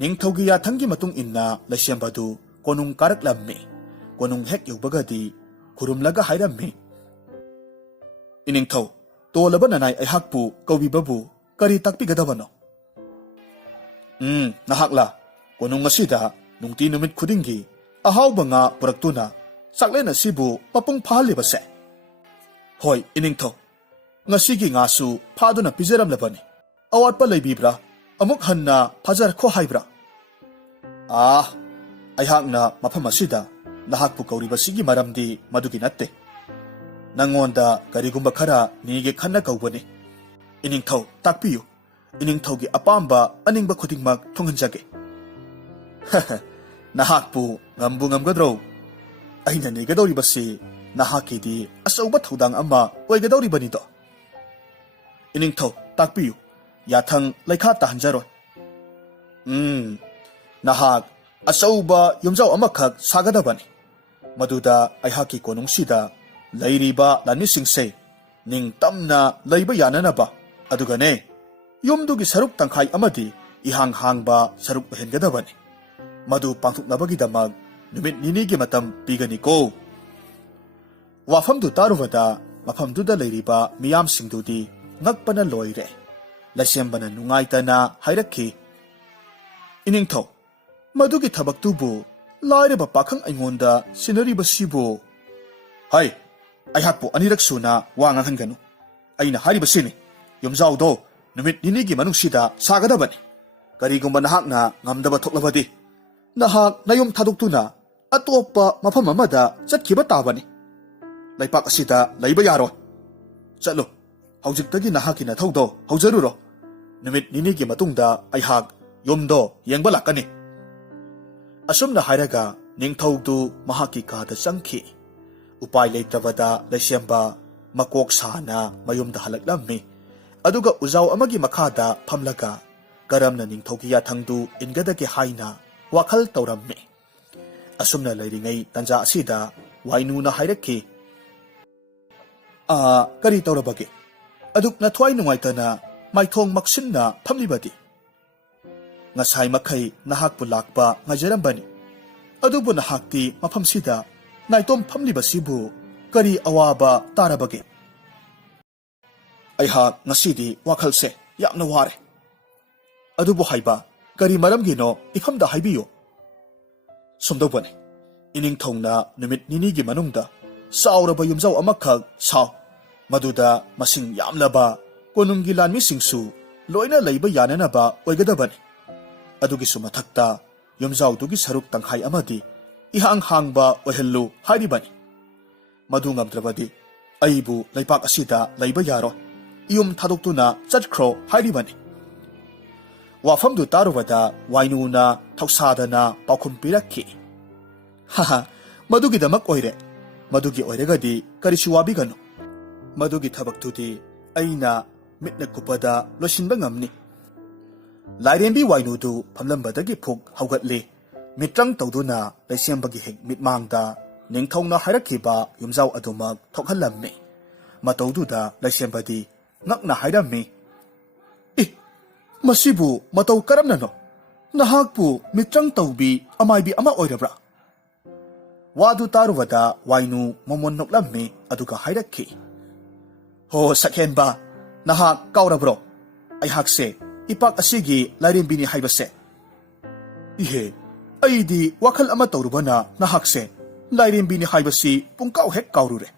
ꯅꯤꯡꯊꯧꯒꯤ ꯌꯥꯊꯪꯒꯤ ꯃꯇꯨꯡ ꯏꯟꯅ ꯂꯩꯁꯦꯝꯕꯗꯨ ꯀꯣꯅꯨꯡ ꯀꯥꯔꯛꯂꯝꯃꯤ꯫ ꯀꯣꯅꯨꯡ ꯍꯦꯛ ꯌꯧꯕꯒꯗꯤ ꯈꯨꯔꯨꯝꯂꯒ ꯍꯥꯏꯔꯝꯃꯤ, "ꯏꯅꯤꯡꯊꯧ, ꯇꯣꯜꯂꯕ ꯅꯅꯥꯏ ꯑꯩꯍꯥꯛꯄꯨ ꯀꯧꯕꯤꯕꯕꯨ ꯀꯔꯤ ꯇꯥꯛꯄꯤꯒꯗꯕꯅꯣ?" "ꯅꯍꯥꯛꯂ ꯀꯣꯅꯨꯡ ꯑꯁꯤꯗ ꯅꯨꯡꯇꯤ ꯅꯨꯃꯤꯠ ꯈꯨꯗꯤꯡꯒꯤ ꯑꯍꯥꯎꯕ ꯉꯥ ꯄꯨꯔꯛꯇꯨꯅ ꯆꯥꯛꯂꯦꯟ ꯑꯁꯤꯕꯨ ꯃꯄꯨꯡ ꯐꯥꯍꯜꯂꯤꯕꯁꯦ?" "ꯍꯣꯏ ꯏꯅꯤꯡꯊꯧ, ꯉꯁꯤꯒꯤ ꯉꯥꯁꯨ ꯐꯥꯗꯨꯅ ꯄꯤꯖꯔꯝꯂꯕꯅꯤ꯫ ꯑꯋꯥꯠꯄ ꯂꯩꯕꯤꯕ꯭ꯔꯥ? ꯑꯃꯨꯛ ꯍꯟꯅ ꯐꯥꯖꯔꯛꯈꯣ ꯍꯥꯏꯕ꯭ꯔꯥ?" "ꯑꯩꯍꯥꯛꯅ ꯃꯐꯝ ꯑꯁꯤꯗ ꯅꯍꯥꯛꯄꯨ ꯀꯧꯔꯤꯕꯁꯤꯒꯤ ꯃꯔꯝꯗꯤ ꯃꯗꯨꯒꯤ ꯅꯠꯇꯦ꯫ ꯅꯉꯣꯟꯗ ꯀꯔꯤꯒꯨꯝꯕ ꯈꯔ ꯅꯤꯒꯦ ꯈꯟꯅ ꯀꯧꯕꯅꯤ꯫ ꯏꯅꯤꯡꯊꯧ ꯇꯥꯛꯄꯤꯌꯨ, ꯏꯅꯤꯡꯊꯧꯒꯤ ꯑꯄꯥꯝꯕ ꯑꯅꯤꯡꯕ ꯈꯨꯗꯤꯡꯃꯛ ꯊꯨꯡꯍꯟꯖꯒꯦ." "ꯅꯍꯥꯛꯄꯨ ꯉꯝꯕꯨ ꯉꯝꯒꯗ꯭ꯔꯣ? ꯑꯩꯅ ꯅꯤꯒꯗꯧꯔꯤꯕꯁꯤ ꯅꯍꯥꯛꯀꯤꯗꯤ ꯑꯆꯧꯕ ꯊꯧꯗꯥꯡ ꯑꯃ ꯑꯣꯏꯒꯗꯧꯔꯤꯕꯅꯤꯗꯣ." "ꯏꯅꯤꯡꯊꯧ ꯇꯥꯛꯄꯤꯌꯨ, ꯌꯥꯊꯪ ꯂꯩꯈꯥ ꯇꯥꯍꯟꯖꯔꯣꯏ." "ꯅꯍꯥꯛ ꯑꯆꯧꯕ ꯌꯨꯝꯖꯥꯎ ꯑꯃꯈꯛ ꯁꯥꯒꯗꯕꯅꯤ꯫ ꯃꯗꯨꯗ ꯑꯩꯍꯥꯛꯀꯤ ꯀꯣꯅꯨꯡꯁꯤꯗ ꯂꯩꯔꯤꯕ ꯂꯥꯟꯃꯤꯁꯤꯡꯁꯦ ꯅꯤꯡꯇꯝꯅ ꯂꯩꯕ ꯌꯥꯅꯅꯕ, ꯑꯗꯨꯒꯅꯦ, ꯌꯨꯝꯗꯨꯒꯤ ꯁꯔꯨꯛ ꯇꯪꯈꯥꯏ ꯑꯃꯗꯤ ꯏꯍꯥꯡ ꯍꯥꯡꯕ ꯁꯔꯨꯛ ꯑꯣꯏꯍꯟꯒꯗꯕꯅꯤ꯫ ꯃꯗꯨ ꯄꯥꯡꯊꯣꯛꯅꯕꯒꯤꯗꯃꯛ ꯅꯨꯃꯤꯠ ꯅꯤꯅꯤꯒꯤ ꯃꯇꯝ ꯄꯤꯒꯅꯤꯀꯣ." ꯋꯥꯐꯝꯗꯨ ꯇꯥꯔꯨꯕꯗ ꯃꯐꯝꯗꯨꯗ ꯂꯩꯔꯤꯕ ꯃꯤꯌꯥꯝꯁꯤꯡꯗꯨꯗꯤ ꯉꯛꯄꯅ ꯂꯣꯏꯔꯦ꯫ ꯂꯩꯁꯦꯝꯕꯅ ꯅꯨꯡꯉꯥꯏꯇꯅ ꯍꯥꯏꯔꯛꯈꯤ, "ꯏꯅꯤꯡꯊꯧ, ꯃꯗꯨꯒꯤ ꯊꯕꯛꯇꯨꯕꯨ ꯂꯥꯏꯔꯕ ꯄꯥꯈꯪ ꯑꯩꯉꯣꯟꯗ ꯁꯤꯟꯅꯔꯤꯕꯁꯤꯕꯨ..." "ꯍꯥꯏ, ꯑꯩꯍꯥꯛꯄꯨ ꯑꯅꯤꯔꯛ ꯁꯨꯅ ꯋꯥ ꯉꯥꯡꯍꯟꯒꯅꯨ꯫ ꯑꯩꯅ ꯍꯥꯏꯔꯤꯕꯁꯤꯅꯤ, ꯌꯨꯝꯖꯥꯎꯗꯣ ꯅꯨꯃꯤꯠ ꯅꯤꯅꯤꯒꯤ ꯃꯅꯨꯡꯁꯤꯗ ꯁꯥꯒꯗꯕꯅꯤ꯫ ꯀꯔꯤꯒꯨꯝꯕ ꯅꯍꯥꯛꯅ ꯉꯝꯗꯕ ꯊꯣꯛꯂꯕꯗꯤ ꯅꯍꯥꯛ ꯅꯌꯨꯝ ꯊꯥꯗꯣꯛꯇꯨꯅ ꯑꯇꯣꯞꯄ ꯃꯐꯝ ꯑꯃꯗ ꯆꯠꯈꯤꯕ ꯇꯥꯕꯅꯤ꯫ ꯂꯩꯄꯥꯛ ꯑꯁꯤꯗ ꯂꯩꯕ ꯌꯥꯔꯣꯏ ꯆꯠꯂꯨ ꯍꯧꯖꯤꯛꯇꯒꯤ ꯅꯍꯥꯛꯀꯤ ꯅꯊꯧꯗꯣ ꯍꯧꯖꯔꯨꯔꯣ ꯅꯨꯃꯤꯠ ꯅꯤꯅꯤꯒꯤ ꯃꯇꯨꯡꯗ ꯑꯩꯍꯥꯛ ꯌꯨꯝꯗꯣ ꯌꯦꯡꯕ ꯂꯥꯛꯀꯅꯤ ꯑꯁꯨꯝꯅ ꯍꯥꯏꯔꯒ ꯅꯤꯡꯊꯧꯗꯨ ꯃꯍꯥꯛꯀꯤ ꯀꯥꯗ ꯆꯪꯈꯤ ꯎꯄꯥꯏ ꯂꯩꯇ꯭ꯔꯕꯗ ꯂꯩꯁꯦꯝꯕ ꯃꯀꯣꯛ ꯁꯥꯅ ꯃꯌꯨꯝꯗ ꯍꯜꯂꯛꯂꯝꯃꯤ ꯑꯗꯨꯒ ꯎꯖꯥꯎ ꯑꯃꯒꯤ ꯃꯈꯥꯗ ꯐꯝꯂꯒ ꯀꯔꯝꯅ ꯅꯤꯡꯊꯧꯒꯤ ꯌꯥꯊꯪꯗꯨ ꯏꯟꯒꯗꯒꯦ ꯍꯥꯏꯅ ꯋꯥꯈꯜ ꯇꯧꯔꯝꯃꯤ ꯑꯁꯨꯝꯅ ꯂꯩꯔꯤꯉꯩ ꯇꯟꯖꯥ ꯑꯁꯤꯗ ꯋꯥꯏꯅꯨꯅ ꯍꯥꯏꯔꯛꯈꯤ ꯀꯔꯤ ꯇꯧꯔꯕꯒꯦ ꯑꯗꯨꯛ ꯅꯊ꯭ꯋꯥꯏ ꯅꯨꯡꯉꯥꯏꯇꯅ ꯃꯥꯏꯊꯣꯡ ꯃꯛꯁꯤꯟꯅ ꯐꯝꯂꯤꯕꯗꯤ ꯉꯁꯥꯏ ꯃꯈꯩ ꯅꯍꯥꯛꯄꯨ ꯂꯥꯛꯄ ꯉꯥꯏꯖꯔꯝꯕꯅꯤ ꯑꯗꯨꯕꯨ ꯅꯍꯥꯛꯇꯤ ꯃꯐꯝꯁꯤꯗ ꯅꯥꯏꯇꯣꯝ ꯐꯝꯂꯤꯕꯁꯤꯕꯨ ꯀꯔꯤ ꯑꯋꯥꯕ ꯇꯥꯔꯕꯒꯦ ꯑꯩꯍꯥꯛ ꯉꯁꯤꯗꯤ ꯋꯥꯈꯜꯁꯦ ꯌꯥꯝꯅ ꯋꯥꯔꯦ ꯑꯗꯨꯕꯨ ꯍꯥꯏꯕ ꯀꯔꯤ ꯃꯔꯝꯒꯤꯅꯣ ꯏꯐꯝꯗ ꯍꯥꯏꯕꯤꯌꯨ ꯁꯨꯝꯗꯧꯕꯅꯤ ꯏꯅꯤꯡꯊꯧꯅ ꯅꯨꯃꯤꯠ ꯅꯤꯅꯤꯒꯤ ꯃꯅꯨꯡꯗ ꯆꯥꯎꯔꯕ ꯌꯨꯝꯖꯥꯎ ꯑꯃꯈꯛ ꯁꯥꯎ ꯃꯗꯨꯗ ꯃꯁꯤꯡ ꯌꯥꯝꯂꯕ ꯀꯣꯅꯨꯡꯒꯤ ꯂꯥꯟꯃꯤꯁꯤꯡꯁꯨ ꯂꯣꯏꯅ ꯂꯩꯕ ꯌꯥꯅꯅꯕ ꯑꯣꯏꯒꯗꯕꯅꯤ ꯑꯗꯨꯒꯤꯁꯨ ꯃꯊꯛꯇ ꯌꯨꯝꯖꯥꯎꯗꯨꯒꯤ ꯁꯔꯨꯛ ꯇꯪꯈꯥꯏ ꯑꯃꯗꯤ ꯏꯍꯥꯡ ꯍꯥꯡꯕ ꯑꯣꯏꯍꯜꯂꯨ ꯍꯥꯏꯔꯤꯕꯅꯤ ꯃꯗꯨ ꯉꯝꯗ꯭ꯔꯕꯗꯤ ꯑꯩꯕꯨ ꯂꯩꯄꯥꯛ ꯑꯁꯤꯗ ꯂꯩꯕ ꯌꯥꯔꯣꯏ ꯌꯨꯝ ꯊꯥꯗꯣꯛꯇꯨꯅ ꯆꯠꯈ꯭ꯔꯣ ꯍꯥꯏꯔꯤꯕꯅꯤ ꯋꯥꯐꯝꯗꯨ ꯇꯥꯔꯨꯕꯗ ꯋꯥꯏꯅꯨꯅ ꯊꯧꯁꯥꯗꯅ ꯄꯥꯎꯈꯨꯝ ꯄꯤꯔꯛꯈꯤ ꯃꯗꯨꯒꯤꯗꯃꯛ ꯑꯣꯏꯔꯦ ꯃꯗꯨꯒꯤ ꯑꯣꯏꯔꯒꯗꯤ ꯀꯔꯤꯁꯨ ꯋꯥꯕꯤꯒꯅꯨ ꯃꯗꯨꯒꯤ ꯊꯕꯛꯇꯨꯗꯤ ꯑꯩꯅ ꯃꯤꯠꯅ ꯀꯨꯞꯄꯗ ꯂꯣꯏꯁꯤꯟꯕ ꯉꯝꯅꯤ ꯂꯥꯏꯔꯦꯝꯕꯤ ꯋꯥꯏꯅꯨꯗꯨ ꯐꯝꯂꯝꯕꯗꯒꯤ ꯐꯨꯛ ꯍꯧꯒꯠꯂꯤ ꯃꯤꯇ꯭ꯔꯪ ꯇꯧꯗꯨꯅ ꯂꯩꯁꯦꯝꯕꯒꯤ ꯍꯦꯛ ꯃꯤꯠꯃꯥꯡꯗ ꯅꯤꯡꯊꯧꯅ ꯍꯥꯏꯔꯛꯈꯤꯕ ꯌꯨꯝꯖꯥꯎ ꯑꯗꯨꯃꯛ ꯊꯣꯛꯍꯜꯂꯝꯃꯤ ꯃꯇꯧꯗꯨꯗ ꯂꯩꯁꯦꯝꯕꯗꯤ ꯉꯛꯅ ꯍꯥꯏꯔꯝꯃꯤ ꯃꯁꯤꯕꯨ ꯃꯇꯧ ꯀꯔꯝꯅꯅꯣ ꯅꯍꯥꯛꯄꯨ ꯃꯤꯇ꯭ꯔꯪ ꯇꯧꯕꯤ ꯑꯃꯥꯏꯕꯤ ꯑꯃ ꯑꯣꯏꯔꯕ꯭ꯔꯥ ꯋꯥꯗꯨ ꯇꯥꯔꯨꯕꯗ ꯋꯥꯏꯅꯨ ꯃꯃꯣꯟ ꯅꯣꯛꯂꯝꯃꯤ ꯑꯗꯨꯒ ꯍꯥꯏꯔꯛꯈꯤ ꯍꯣ ꯁꯛꯍꯦꯟꯕ ꯅꯍꯥꯛ ꯀꯥꯎꯔꯕ꯭ꯔꯣ ꯑꯩꯍꯥꯛꯁꯦ ꯏꯄꯥꯛ ꯑꯁꯤꯒꯤ ꯂꯥꯏꯔꯦꯝꯕꯤꯅꯤ ꯍꯥꯏꯕꯁꯦ ꯏꯍꯦ ꯑꯩꯗꯤ ꯋꯥꯈꯜ ꯑꯃ ꯇꯧꯔꯨꯕꯅ ꯅꯍꯥꯛꯁꯦ ꯂꯥꯏꯔꯦꯝꯕꯤꯅꯤ ꯍꯥꯏꯕꯁꯤ ꯄꯨꯡꯀꯥꯎ ꯍꯦꯛ ꯀꯥꯎꯔꯨꯔꯦ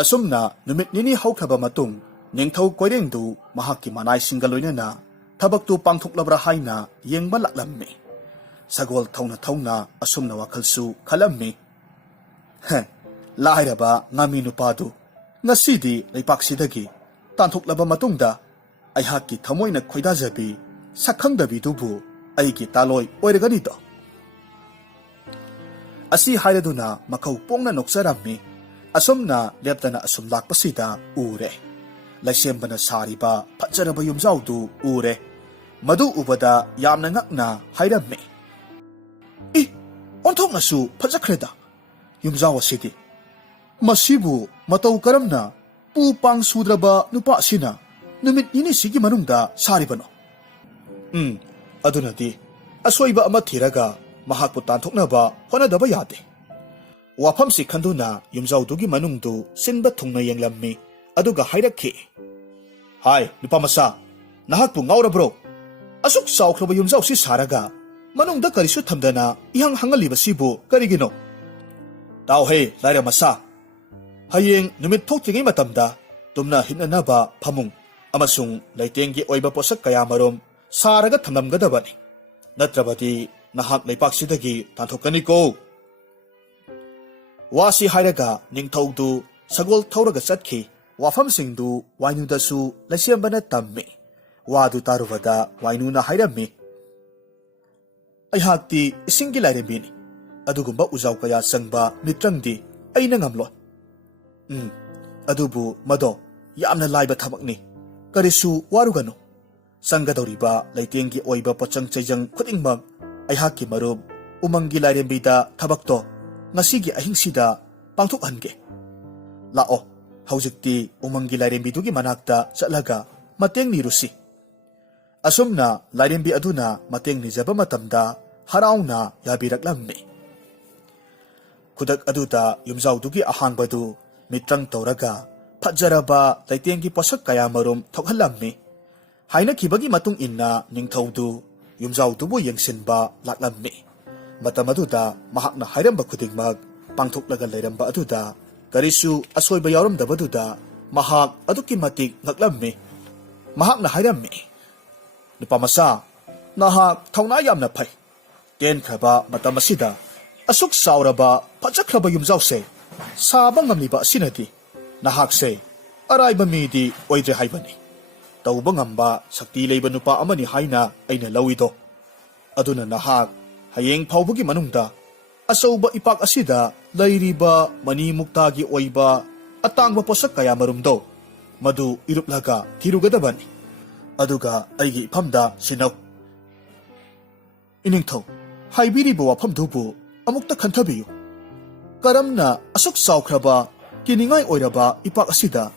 ꯑꯁꯨꯝꯅ ꯅꯨꯃꯤꯠ ꯅꯤꯅꯤ ꯍꯧꯈ꯭ꯔꯕ ꯃꯇꯨꯡ ꯅꯤꯡꯊꯧ ꯀꯣꯏꯔꯦꯡꯗꯨ ꯃꯍꯥꯛꯀꯤ ꯃꯅꯥꯏꯁꯤꯡꯒ ꯂꯣꯏꯅꯅ ꯊꯕꯛꯇꯨ ꯄꯥꯡꯊꯣꯛꯂꯕ꯭ꯔꯥ ꯍꯥꯏꯅ ꯌꯦꯡꯕ ꯂꯥꯛꯂꯝꯃꯤ ꯁꯒꯣꯜ ꯊꯧꯅ ꯊꯧꯅ ꯑꯁꯨꯝꯅ ꯋꯥꯈꯜꯁꯨ ꯈꯜꯂꯝꯃꯤ ꯂꯥꯏꯔꯕ ꯉꯥꯃꯤ ꯅꯨꯄꯥꯗꯨ ꯉꯁꯤꯗꯤ ꯂꯩꯄꯥꯛꯁꯤꯗꯒꯤ ꯇꯥꯟꯊꯣꯛꯂꯕ ꯃꯇꯨꯡꯗ ꯑꯩꯍꯥꯛꯀꯤ ꯊꯃꯣꯏꯅ ꯈꯣꯏꯗꯥꯖꯕꯤ ꯁꯛꯈꯪꯗꯕꯤꯗꯨꯕꯨ ꯑꯩꯒꯤ ꯇꯥꯂꯣꯏ ꯑꯣꯏꯔꯒꯅꯤꯗꯣ ꯑꯁꯤ ꯍꯥꯏꯔꯗꯨꯅ ꯃꯈꯧ ꯄꯣꯡꯅ ꯅꯣꯛꯆꯔꯝꯃꯤ ꯑꯁꯨꯝꯅ ꯂꯦꯞꯇꯅ ꯑꯁꯨꯝ ꯂꯥꯛꯄꯁꯤꯗ ꯎꯔꯦ ꯂꯩꯁꯦꯝꯕꯅ ꯁꯥꯔꯤꯕ ꯐꯖꯔꯕ ꯌꯨꯝꯖꯥꯎꯗꯨ ꯎꯔꯦ ꯃꯗꯨ ꯎꯕꯗ ꯌꯥꯝꯅ ꯉꯛꯅ ꯍꯥꯏꯔꯝꯃꯤ ꯑꯣꯟꯊꯣꯛꯅꯁꯨ ꯐꯖꯈ꯭ꯔꯦꯗ ꯌꯨꯝꯖꯥꯎ ꯑꯁꯤꯗꯤ ꯃꯁꯤꯕꯨ ꯃꯇꯧ ꯀꯔꯝꯅ ꯄꯨ ꯄꯥꯡ ꯁꯨꯗ꯭ꯔꯕ ꯅꯨꯄꯥ ꯑꯁꯤꯅ ꯅꯨꯃꯤꯠ ꯅꯤꯅꯤꯁꯤꯒꯤ ꯃꯅꯨꯡꯗ ꯁꯥꯔꯤꯕꯅꯣ ꯑꯗꯨꯅꯗꯤ ꯑꯁꯣꯏꯕ ꯑꯃ ꯊꯤꯔꯒ ꯃꯍꯥꯛꯄꯨ ꯇꯥꯟꯊꯣꯛꯅꯕ ꯍꯣꯠꯅꯗꯕ ꯌꯥꯗꯦ ꯋꯥꯐꯝꯁꯤ ꯈꯟꯗꯨꯅ ꯌꯨꯝꯖꯥꯎꯗꯨꯒꯤ ꯃꯅꯨꯡꯗꯨ ꯁꯤꯟꯕ ꯊꯨꯡꯅ ꯌꯦꯡꯂꯝꯃꯤ ꯑꯗꯨꯒ ꯍꯥꯏꯔꯛꯈꯤ ꯍꯥꯏ ꯅꯨꯄꯥ ꯃꯆꯥ ꯅꯍꯥꯛꯄꯨ ꯉꯥꯎꯔꯕ꯭ꯔꯣ ꯑꯁꯨꯛ ꯆꯥꯎꯈ꯭ꯔꯕ ꯌꯨꯝꯖꯥꯎꯁꯤ ꯁꯥꯔꯒ ꯃꯅꯨꯡꯗ ꯀꯔꯤꯁꯨ ꯊꯝꯗꯅ ꯏꯍꯥꯡ ꯍꯥꯡꯍꯜꯂꯤꯕꯁꯤꯕꯨ ꯀꯔꯤꯒꯤꯅꯣ ꯇꯥꯎꯍꯦ ꯂꯥꯏꯔ ꯃꯆꯥ ꯍꯌꯦꯡ ꯅꯨꯃꯤꯠ ꯊꯣꯛꯇ꯭ꯔꯤꯉꯩ ꯃꯇꯝꯗ ꯇꯨꯝꯅ ꯍꯤꯞꯅꯅꯕ ꯐꯃꯨꯡ ꯑꯃꯁꯨꯡ ꯂꯩꯇꯦꯡꯒꯤ ꯑꯣꯏꯕ ꯄꯣꯠꯁꯛ ꯀꯌꯥꯃꯔꯨꯝ ꯁꯥꯔꯒ ꯊꯝꯂꯝꯒꯗꯕꯅꯤ ꯅꯠꯇ꯭ꯔꯕꯗꯤ ꯅꯍꯥꯛ ꯂꯩꯄꯥꯛꯁꯤꯗꯒꯤ ꯇꯥꯟꯊꯣꯛꯀꯅꯤꯀꯣ ꯋꯥꯁꯤ ꯍꯥꯏꯔꯒ ꯅꯤꯡꯊꯧꯗꯨ ꯁꯒꯣꯜ ꯊꯧꯔꯒ ꯆꯠꯈꯤ ꯋꯥꯐꯝꯁꯤꯡꯗꯨ ꯋꯥꯏꯅꯨꯗꯁꯨ ꯂꯩꯁꯦꯝꯕꯅ ꯇꯝꯃꯤ ꯋꯥꯗꯨ ꯇꯥꯔꯨꯕꯗ ꯋꯥꯏꯅꯨꯅ ꯍꯥꯏꯔꯝꯃꯤ ꯑꯩꯍꯥꯛꯇꯤ ꯏꯁꯤꯡꯒꯤ ꯂꯥꯏꯔꯦꯝꯕꯤꯅꯤ ꯑꯗꯨꯒꯨꯝꯕ ꯎꯖꯥꯎ ꯀꯌꯥ ꯆꯪꯕ ꯃꯤꯇ꯭ꯔꯪꯗꯤ ꯑꯩꯅ ꯉꯝꯂꯣꯏ ꯑꯗꯨꯕꯨ ꯃꯗꯣ ꯌꯥꯝꯅ ꯂꯥꯏꯕ ꯊꯕꯛꯅꯤ ꯀꯔꯤꯁꯨ ꯋꯥꯔꯨꯒꯅꯨ ꯆꯪꯒꯗꯧꯔꯤꯕ ꯂꯩꯇꯦꯡꯒꯤ ꯑꯣꯏꯕ ꯄꯣꯠꯆꯪ ꯆꯩꯖꯪ ꯈꯨꯗꯤꯡꯃꯛ ꯑꯩꯍꯥꯛꯀꯤ ꯃꯔꯨꯞ ꯎꯃꯪꯒꯤ ꯂꯥꯏꯔꯦꯝꯕꯤꯗ ꯊꯕꯛꯇꯣ ꯉꯁꯤꯒꯤ ꯑꯍꯤꯡꯁꯤꯗ ꯄꯥꯡꯊꯣꯛꯍꯟꯒꯦ ꯂꯥꯛꯑꯣ ꯍꯧꯖꯤꯛꯇꯤ ꯎꯃꯪꯒꯤ ꯂꯥꯏꯔꯦꯝꯕꯤꯗꯨꯒꯤ ꯃꯅꯥꯛꯇ ꯆꯠꯂꯒ ꯃꯇꯦꯡ ꯅꯤꯔꯨꯁꯤ ꯑꯁꯨꯝꯅ ꯂꯥꯏꯔꯦꯝꯕꯤ ꯑꯗꯨꯅ ꯃꯇꯦꯡ ꯅꯤꯖꯕ ꯃꯇꯝꯗ ꯍꯔꯥꯎꯅ ꯌꯥꯕꯤꯔꯛꯂꯝꯃꯤ ꯈꯨꯗꯛ ꯑꯗꯨꯗ ꯌꯨꯝꯖꯥꯎꯗꯨꯒꯤ ꯑꯍꯥꯡꯕꯗꯨ ꯃꯤꯇ꯭ꯔꯪ ꯇꯧꯔꯒ ꯐꯖꯔꯕ ꯂꯩꯇꯦꯡꯒꯤ ꯄꯣꯠꯁꯛ ꯀꯌꯥꯃꯔꯨꯝ ꯊꯣꯛꯍꯜꯂꯝꯃꯤ ꯍꯥꯏꯅꯈꯤꯕꯒꯤ ꯃꯇꯨꯡ ꯏꯟꯅ ꯅꯤꯡꯊꯧꯗꯨ ꯌꯨꯝꯖꯥꯎꯗꯨꯕꯨ ꯌꯦꯡꯁꯤꯟꯕ ꯂꯥꯛꯂꯝꯃꯤ ꯃꯇꯝ ꯑꯗꯨꯗ ꯃꯍꯥꯛꯅ ꯍꯥꯏꯔꯝꯕ ꯈꯨꯗꯤꯡꯃꯛ ꯄꯥꯡꯊꯣꯛꯂꯒ ꯂꯩꯔꯝꯕ ꯑꯗꯨꯗ ꯀꯔꯤꯁꯨ ꯑꯁꯣꯏꯕ ꯌꯥꯎꯔꯝꯗꯕꯗꯨꯗ ꯃꯍꯥꯛ ꯑꯗꯨꯛꯀꯤ ꯃꯇꯤꯛ ꯉꯛꯂꯝꯃꯤ ꯃꯍꯥꯛꯅ ꯍꯥꯏꯔꯝꯃꯤ ꯅꯨꯄꯥ ꯃꯆꯥ ꯅꯍꯥꯛ ꯊꯧꯅꯥ ꯌꯥꯝꯅ ꯐꯩ ꯇꯦꯟꯈ꯭ꯔꯕ ꯃꯇꯝ ꯑꯁꯤꯗ ꯑꯁꯨꯛ ꯆꯥꯎꯔꯕ ꯐꯖꯈ꯭ꯔꯕ ꯌꯨꯝꯖꯥꯎꯁꯦ Saba ngamliba asinadi nahakse araiba midi oidre haibani. Tauba ngamba sakti leiba nupa amani haina aina lawido. Aduna nahak hayeng phawbagi manungda asauba ipak asida lairiba mani muktagi oiba atangba posak kaya marumdo madu iruplaga thirugadabani. Aduga aigi ifamda sinau. Iningthau haibiriba wafamdubu amukta khanthabiyu. Karamna asuk saukraba kiningai oiraba ipak asida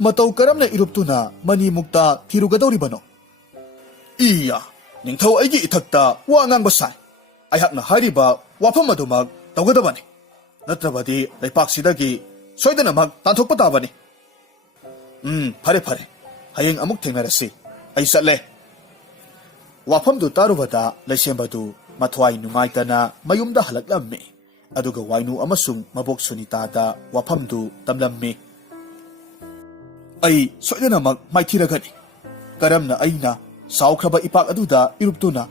matau karamna iruptuna mani mukta thirugadoribano. Iya ningthau aigi ithakta wa ngang basai ayakna hariba wafam adumag tawgadabani natrabadi laipak soidana mag tanthokpa tabani. Phare phare hayeng amuk thengnarasi ai satle. Wafamdu tarubada laisembadu mathwai nungaitana mayumda halaklammi aduga wainu amasung mabok sunitada wafamdu tamlammi. Ai soidana mag maithiragani karamna aina saukraba ipak aduda iruptuna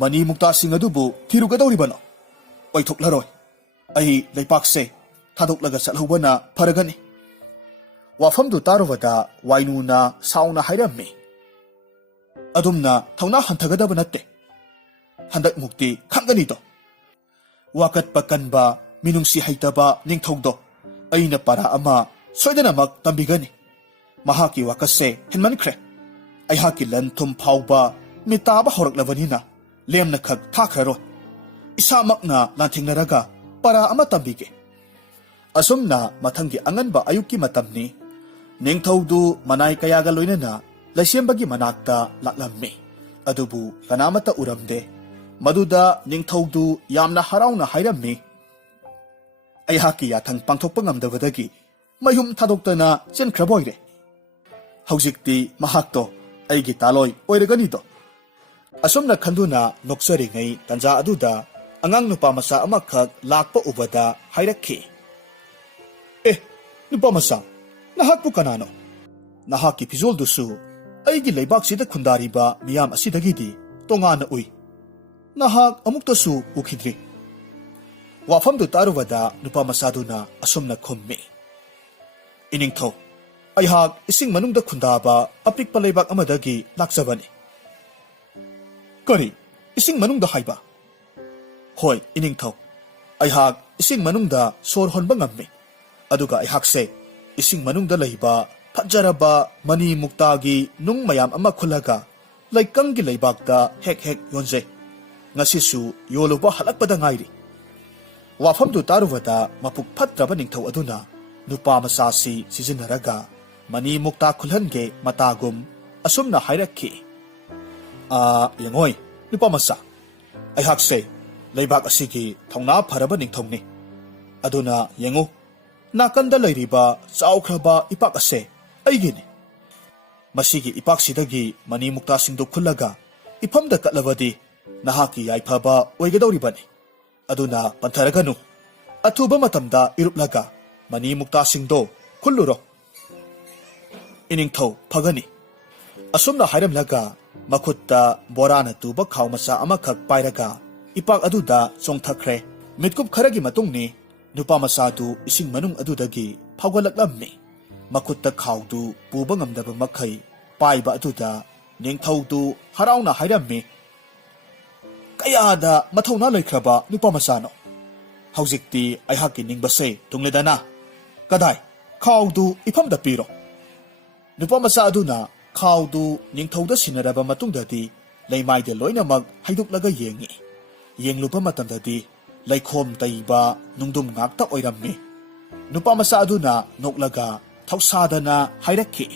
mani muktasing adubu thirugadoribano oithoklaroi ai leipakse thadoklaga salhubana faragani. Wafamdu tarubada wainuna sauna hairammi adumna thawna hantagadaba natte handak mukti khanganido wakat pakanba minungsi haitaba ningthongdo aina para ama soidanamak tambigani mahaki wakase henmankre aihaki lan thum phawba mitaba horaklabanina lemna khak thakraro isamakna lanthingnaraga para ama tambige. Asumna mathangi anganba ayuki matamni ningthawdu manai kayaga loinana laisembagi manakta laklammi adubu kanamata uramde maduda ningthawdu yamna harauna hairammi. Aihaki yathang pangthokpa ngamdabadagi mayum thadoktana chenkhraboire haujikti mahakto aigi taloi oiraganido. Asumna khanduna noksaringai tanja aduda angang nupa masa amakhak lakpa ubada hairakhi. Nupa masa nahakpu kanano nahaki fizol dusu aigi leibak sida khundariba miyam asidagidi tongana ui nahak amuktasu ukhidri. Wafamdu tarubada nupa masaduna asumna khummi. Iningthau aihak ising manungda khundaba apikpa leibak amadagi laksabani. Kari ising manungda haiba? Hoi iningthau aihak ising manungda sor honba ngammi aduga aihakse ising manungda leiba phajaraba mani muktagi nung mayam ama khulaga laikanggi leibakda hek yonje ngasisu yoluba halakpada ngairi. Wafamdu tarubada mapuk phatraba ningthau aduna nupa masasi sizinaraga mani mukta khulhange matagum asumna hairakhi. Yangoi nupa masa aihakse leibak asigi thongna pharaba ningthongni aduna yengu nakanda lairiba chaukraba ipak ase aigini masigi ipak sidagi mani mukta singdu khulaga ifamda katlabadi nahaki yaifaba oigadoribani aduna pantharaganu athuba matamda iruplaga mani mukta singdo khuluro. Iningthau phagani asumna hairamlaga makhutta borana tuba khaw masa amakhak pairaga ipak aduda chongthakre mitkup kharagi matungni nupa masadu ising manung adudagi phawgalaklammi makhutta khawdu puba ngamdaba makhai paiba aduda ningthawdu harauna hairammi. Kayada mathawna laikhraba nupa masano haujikti aihaki ningbase tungledana kadai khawdu ifamda piro. Nupa masaduna khawdu ningthawda sinaraba matungdadi leimaide loinamak haiduklaga yengi yenglupa matamdadi laikhom taiba nungdum ngakta oirammi. Nupa masaduna noklaga thawsadana hairakhi.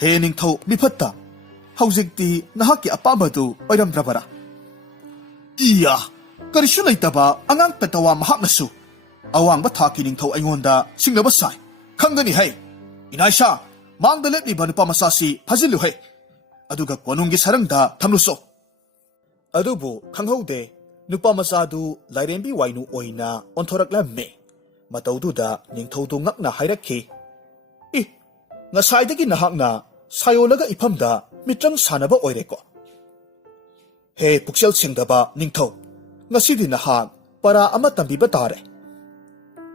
He ningthau mifatta haujikti nahaki apabadu oiramdrabara. Iya karisu laitaba angang petawa mahaknasu awangba thaki ningthau aingonda singnaba sai khangani hai inaisha mangda lepliba nupa masasi phajilu hai aduga konunggi sarangda thamluso. Adubu khanghaude nupa masadu lairembi wainu oina onthoraklamme mataududa ningthaudu ngakna hairakhi. Ngasaidagi nahakna sayolaga ifamda mitrang sanaba oireko. He puksel singdaba ningthau ngasidi nahak para ama tambiba tare.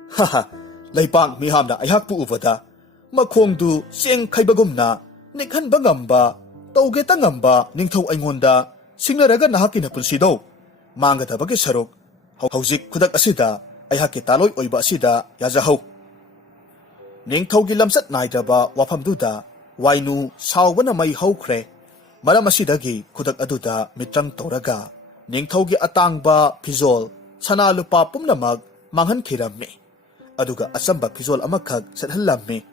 Haha, Laipang miham na ayhak pu ubada, makhong du siyeng kaibagom na, nikhan bangamba, tauge tangamba, ningthaw aingonda, singnaraga nahakin na punsido, manga tabagi sarok, hauzik kudak asida, ayhaki taloy oiba asida, yazahaw. Ningthaw gilamsat naidaba wapam duda, wainu sawa na may hawkre, maram asidagi kudak aduda mitrang tauraga, ningthaw gi atangba pizol, sana lupa pumlamag, manghan kirami. Aduga asamba pizol amakag sathalami.